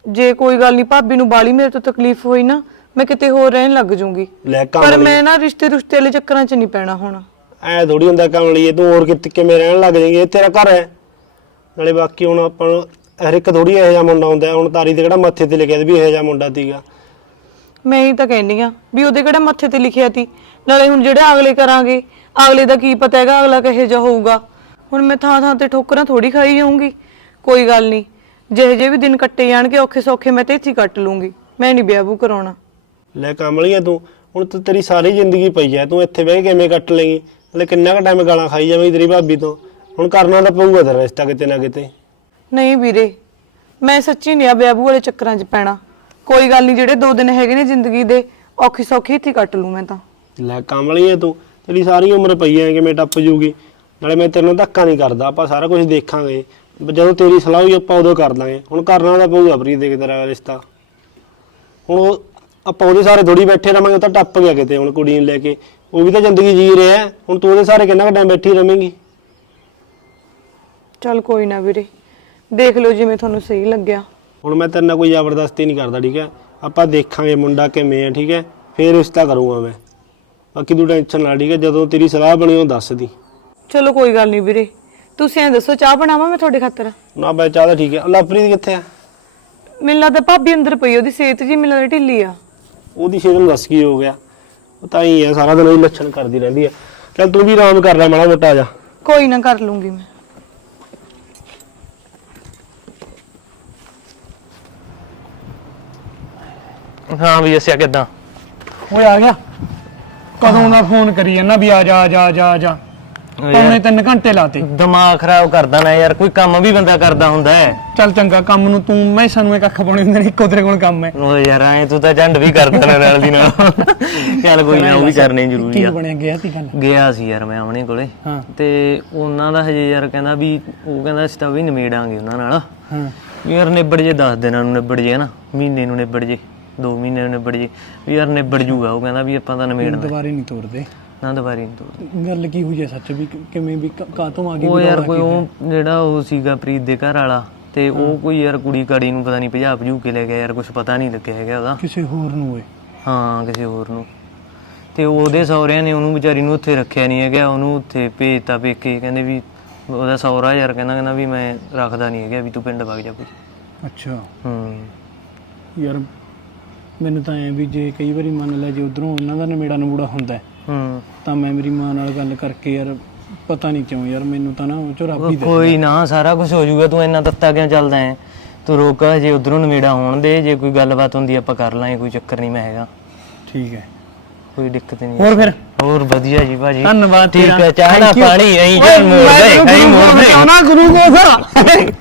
ਜੇ ਕੋਈ ਗੱਲ ਨਹੀਂ ਭਾਬੀ ਨੂੰ ਬਾਲੀ ਮੇਰੇ ਤੋਂ ਤਕਲੀਫ ਹੋਈ ਨਾ ਮੈਂ ਕਿਤੇ ਹੋਰ ਰਹਿਣ ਲੱਗ ਜੂੰਗੀ। ਲੈ ਪਰ ਕੰਮ ਮੈਂ ਨਾ ਰਿਸ਼ਤੇ ਰੁਸ਼ਤੇ ਵਾਲੇ ਚੱਕਰਾਂ 'ਚ ਨਹੀਂ ਪੈਣਾ ਹੁਣ। ਐ ਥੋੜੀ ਹੁੰਦਾ ਕੰਮ ਲਈਏ ਤੂੰ ਹੋਰ ਕਿਤੇ ਕਿਵੇਂ ਰਹਿਣ ਲੱਗ ਜਾਏਂਗੇ ਇਹ ਤੇਰਾ ਘਰ ਹੈ। ਨਾਲੇ ਬਾਕੀ ਹੁਣ ਆਪਾਂ ਨੂੰ ਹਰ ਇੱਕ ਥੋੜੀ ਇਹੋ ਜਿਹਾ ਮੁੰਡਾ ਹੁੰਦਾ ਹੈ। ਹੁਣ ਤਾਰੀ ਤੇ ਕਿਹੜਾ ਮੱਥੇ ਤੇ ਲਿਖਿਆ ਵੀ ਇਹੋ ਜਿਹਾ ਮੁੰਡਾ ਸੀਗਾ ਮੈਂ ਹੀ ਤਾਂ ਕਹਿੰਦੀ ਆ ਵੀ ਉਹਦੇ ਕਿਹੜਾ ਮੱਥੇ ਤੇ ਲਿਖਿਆ ਸੀ। ਨਾਲੇ ਹੁਣ ਜਿਹੜੇ ਅਗਲੇ ਕਰਾਂਗੇ ਅਗਲੇ ਦਾ ਕੀ ਪਤਾ ਹੈਗਾ ਅਗਲਾ ਕਿਹੋ ਜਿਹਾ ਹੋਊਗਾ। ਹੁਣ ਮੈਂ ਥਾਂ ਥਾਂ ਤੇ ਠੋਕਰਾਂ ਥੋੜੀ ਖਾਈ ਜਾਊਂਗੀ। ਕੋਈ ਗੱਲ ਨਹੀਂ ਜਿਹੇ ਜਿਹੇ ਵੀ ਦਿਨ ਕੱਟੇ ਜਾਣਗੇ ਔਖੇ ਸੌਖੇ ਮੈਂ ਤੇ ਇੱਥੇ ਹੀ ਕੱਟ ਲੂੰਗੀ। ਮੈਂ ਨਹੀਂ ਵਿਆਹ ਕਰਾਉਣਾ। ਲੈ ਕੰਮ ਲਈਏ ਤੂੰ ਹੁਣ ਤਾਂ ਤੇਰੀ ਸਾਰੀ ਜ਼ਿੰਦਗੀ ਪਈ ਐ ਤੂੰ ਇੱਥੇ ਬਹਿ ਕੇ ਕਿਵੇਂ ਕੱਟ ਲੇਂਗੀ ਹਲੇ ਕਿੰਨਾ ਕੁ ਟਾਈਮ ਗਾਲਾਂ ਖਾਈ ਜਾਵੇਂਗੀ ਤੇਰੀ ਭਾਬੀ ਤੋਂ? ਹੁਣ ਕਰਨਾ ਤਾਂ ਪਊਗਾ ਤੇਰਾ ਰਿਸ਼ਤਾ ਕਿਤੇ ਨਾ ਕਿਤੇ। ਨਹੀਂ ਵੀਰੇ ਮੈਂ ਸੱਚੀ ਨਹੀਂ ਆ ਵਿਆਹ ਵਾਲੇ ਚੱਕਰਾਂ 'ਚ ਪੈਣਾ। ਕੋਈ ਗੱਲ ਨਹੀਂ ਜਿਹੜੇ ਦੋ ਦਿਨ ਹੈਗੇ ਨੇ ਜ਼ਿੰਦਗੀ ਦੇ ਔਖੀ ਸੌਖੀ ਇੱਥੇ ਕੱਟ ਲੂ ਮੈਂ ਤਾਂ। ਲੈ ਕੰਮ ਲਈਏ ਤੂੰ ਤੇਰੀ ਸਾਰੀ ਉਮਰ ਪਈ ਐ ਕਿਵੇਂ ਟੱਪ ਜੂਗੀ। ਨਾਲੇ ਮੈਂ ਤੇਰੇ ਨਾਲ ਧੱਕਾ ਨਹੀਂ ਕਰਦਾ ਆਪਾਂ ਸਾਰਾ ਕੁਝ ਦੇਖਾਂਗੇ। ਜਦੋਂ ਤੇਰੀ ਸਲਾਹ ਹੋਈ ਆਪਾਂ ਉਦੋਂ ਕਰ ਦਾਂਗੇ ਹੁਣ ਕਰਨਾ ਤਾਂ ਪਊਗਾ ਪ੍ਰੀਤ ਦੇ ਤੇਰਾ ਰਿਸ਼ਤਾ। ਹੁਣ ਉਹ ਆਪਾਂ ਉਹਦੇ ਸਾਰੇ ਥੋੜੀ ਬੈਠੇ ਰਵਾਂਗੇ ਉਹ ਤਾਂ ਟੱਪ ਗਿਆ ਕਿਤੇ ਹੁਣ ਕੁੜੀ ਨੂੰ ਲੈ ਕੇ। ਉਹ ਵੀ ਤਾਂ ਜ਼ਿੰਦਗੀ ਜੀ ਰਿਹਾ ਹੈ। ਹੁਣ ਤੂੰ ਉਹਦੇ ਸਾਰੇ ਕਿੰਨਾ ਕੁ ਟਾਈਮ ਬੈਠੀ ਰਵੇਂਗੀ? ਚੱਲ ਕੋਈ ਨਾ ਵੀਰੇ ਦੇਖ ਲਓ ਜਿਵੇਂ ਤੁਹਾਨੂੰ ਸਹੀ ਲੱਗਿਆ। ਹੁਣ ਮੈਂ ਤੇਰੇ ਨਾਲ ਕੋਈ ਜ਼ਬਰਦਸਤੀ ਨਹੀਂ ਕਰਦਾ ਠੀਕ ਹੈ? ਆਪਾਂ ਦੇਖਾਂਗੇ ਮੁੰਡਾ ਕਿਵੇਂ ਹੈ ਠੀਕ ਹੈ? ਫੇਰ ਰਿਸ਼ਤਾ ਕਰੂੰਗਾ ਮੈਂ। ਬਾਕੀ ਤੂੰ ਟੈਨਸ਼ਨ ਨਾ ਠੀਕ ਹੈ? ਜਦੋਂ ਤੇਰੀ ਸਲਾਹ ਬਣੀ ਉਹ ਦੱਸ ਦੀ। ਚਲੋ ਕੋਈ ਗੱਲ ਨਹੀਂ ਵੀਰੇ। ਤੁਸੀਂ ਐਂ ਦੱਸੋ ਚਾਹ ਬਣਾਵਾਂ ਮੈਂ ਤੁਹਾਡੇ ਖਾਤਰ? ਨਾ ਬੈ ਚਾਹਦਾ ਠੀਕ ਹੈ। ਲਵਪ੍ਰੀਤ ਕਿੱਥੇ ਆ? ਮੈਨੂੰ ਲੱਗਦਾ ਭਾਬੀ ਅੰਦਰ ਪਈ ਉਹਦੀ ਸਿਹਤ ਜੀ ਮੈਨੂੰ ਲੱਗਦਾ ਢਿੱਲੀ ਆ। ਉਹਦੀ ਸ਼ੇਰ ਨੂੰ ਦੱਸ ਕੀ ਹੋ ਗਿਆ? ਉਹ ਤਾਂ ਹੀ ਹੈ ਸਾਰਾ ਦਿਨ ਉਹੀ ਲੱਛਣ ਕਰਦੀ ਰਹਿੰਦੀ ਹੈ। ਚੱਲ ਤੂੰ ਵੀ ਆਰਾਮ ਕਰ ਲੈ ਮਾੜਾ ਮੋਟਾ ਆ ਜਾ। ਕੋਈ ਨਾ ਕਰ ਲੂੰਗੀ ਮੈਂ। ਹਾਂ ਵੀ ਅਸੀਂ ਕਿਦਾਂ? ਓਏ ਆ ਗਿਆ। ਕਦੋਂ ਦਾ ਫੋਨ ਕਰੀ ਜਾਂਦਾ ਵੀ ਆ ਜਾ ਆ ਜਾ ਆ ਜਾ ਆ ਜਾ। ਪੌਣੇ 3 ਘੰਟੇ ਲਾਤੇ। ਦਿਮਾਗ ਖਰਾਬ ਕਰਦਾ ਨਾ ਯਾਰ ਕੋਈ ਕੰਮ ਵੀ ਬੰਦਾ ਕਰਦਾ ਹੁੰਦਾ ਹੈ। ਚੱਲ ਚੰਗਾ ਕੰਮ ਨੂੰ ਤੂੰ ਮੈਂ ਸਾਨੂੰ ਇੱਕ ਅੱਖ ਪਾਉਣੇ ਹੁੰਦੇ ਨੇ ਇੱਕੋ ਤੇਰੇ ਕੋਲ ਕੰਮ ਹੈ। ਓਏ ਯਾਰ ਐ ਤੂੰ ਤਾਂ ਝੰਡ ਵੀ ਕਰਦਾ ਨਾ ਨਾਲ ਦੀ ਨਾਲ। ਚੱਲ ਕੋਈ ਨਾ ਉਹ ਵੀ ਕਰਨੇ ਜ਼ਰੂਰੀ ਕੀ ਆ ਬਣਿਆ ਗਿਆ ਸੀ ਗੱਲ? ਗਿਆ ਸੀ ਯਾਰ ਮੈਂ ਆਮਣੇ ਕੋਲੇ। ਹਾਂ। ਤੇ ਉਹਨਾਂ ਦਾ ਹਜੇ ਯਾਰ ਕਹਿੰਦਾ ਵੀ ਉਹ ਕਹਿੰਦਾ ਅਸੀਂ ਤਾਂ ਵੀ ਨਿਮੇੜਾਂਗੇ ਉਹਨਾਂ ਨਾਲ। ਹਾਂ। ਯਾਰ ਨਿਬੜ ਜੇ 10 ਦਿਨਾਂ ਨੂੰ ਨਿਬੜ ਜੇ ਨਾ ਮਹੀਨੇ ਨੂੰ ਨਿਬੜ ਜੇ। 2 ਮਹੀਨੇ ਨਿਬੜ ਜੇ ਵੀ ਯਾਰ ਨਿਬੜ ਜੂਗਾ ਉਹ ਕਹਿੰਦਾ ਵੀ ਆਪਾਂ ਤਾਂ ਨਿਬੇੜਨਾ ਦੁਬਾਰੇ ਨਹੀਂ ਤੋਰਦੇ ਨਾ ਦੁਬਾਰੀ ਨਹੀਂ ਤੋੜ ਗੱਲ ਕੀ ਹੋਈ ਹੈ ਸੱਚ ਵੀ ਕਿ- ਕਿਵੇਂ ਵੀ ਕਾਤੋਂ ਆ ਗਈ ਉਹ ਯਾਰ ਕੋਈ ਉਹ ਜਿਹੜਾ ਉਹ ਸੀਗਾ ਪ੍ਰੀਤ ਦੇ ਘਰ ਵਾਲਾ ਤੇ ਉਹ ਕੋਈ ਯਾਰ ਕੁੜੀ ਕਾੜੀ ਨੂੰ ਪਤਾ ਨਹੀਂ ਭਜਾ ਭਜੂ ਕੇ ਲੈ ਗਿਆ ਯਾਰ ਕੁਝ ਪਤਾ ਨਹੀਂ ਲੱਗਿਆ ਹੈਗਾ ਉਹਦਾ। ਕਿਸੇ ਹੋਰ ਨੂੰ ਓਏ। ਹਾਂ ਕਿਸੇ ਹੋਰ ਨੂੰ। ਤੇ ਉਹਦੇ ਸਹੁਰਿਆਂ ਨੇ ਉਹਨੂੰ ਵਿਚਾਰੀ ਨੂੰ ਉੱਥੇ ਰੱਖਿਆ ਨਹੀਂ ਹੈਗਾ ਉਹਨੂੰ ਉੱਥੇ ਭੇਜਤਾ ਪੇਕੇ ਕਹਿੰਦੇ ਵੀ ਉਹਦਾ ਸਹੁਰਾ ਯਾਰ ਕਹਿੰਦਾ ਕਹਿੰਦਾ ਵੀ ਮੈਂ ਰੱਖਦਾ ਨਹੀਂ ਹੈਗਾ ਵੀ ਤੂੰ ਪਿੰਡ ਵਗ ਜਾ ਕੋਈ। ਅੱਛਾ। ਹੂੰ। ਯਾਰ ਮੈਨੂੰ ਤਾਂ ਐ ਵੀ ਜੇ ਕਈ ਵਾਰੀ ਮੰਨ ਲੈ ਜੇ ਉਧਰੋਂ ਉਹਨਾਂ ਦਾ ਨਵੇੜਾ ਨਵੂੜਾ ਹੁੰਦਾ ਹੈ, ਹੂੰ। ਤਾਂ ਮੈਂ ਮੇਰੀ ਮਾਂ ਨਾਲ ਗੱਲ ਕਰਕੇ ਯਾਰ ਪਤਾ ਨਹੀਂ ਕਿਉਂ ਯਾਰ ਮੈਨੂੰ ਤਾਂ ਨਾ ਉਹ ਚੋਂ ਰੱਬ ਹੀ ਉਹ ਕੋਈ ਨਾ ਸਾਰਾ ਕੁਝ ਹੋ ਜਾਊਗਾ ਤੂੰ ਇੰਨਾ ਤੱਤਾ ਕਿਉਂ ਚੱਲਦਾ ਹੈ? ਤੂੰ ਰੋਕ ਜੇ ਉਧਰੋਂ ਨਵੇੜਾ ਹੋਣ ਦੇ ਜੇ ਕੋਈ ਗੱਲਬਾਤ ਹੁੰਦੀ ਆਪਾਂ ਕਰ ਲਾਂਗੇ ਕੋਈ ਚੱਕਰ ਨਹੀਂ ਮੈਂ ਹੈਗਾ। ਠੀਕ ਹੈ। ਕੋਈ ਦਿੱਕਤ ਨਹੀਂ। ਹੋਰ ਫਿਰ? ਹੋਰ ਵਧੀਆ ਜੀ ਭਾਜੀ। ਧੰਨਵਾਦ ਠੀਕ ਤੇਰਾ। ਹੈ ਚਾਹ Thank you. ਪਾਣੀ ਐਂ ਓਏ, ਮੋੜ ਮੈਂ ਦੇ ਤੈਨੂੰ ਐਂ ਗੁਰੂ ਮੋੜ ਦੇ ਬਚਾਉਣਾ ਗੁਰੂ ਕੋਲ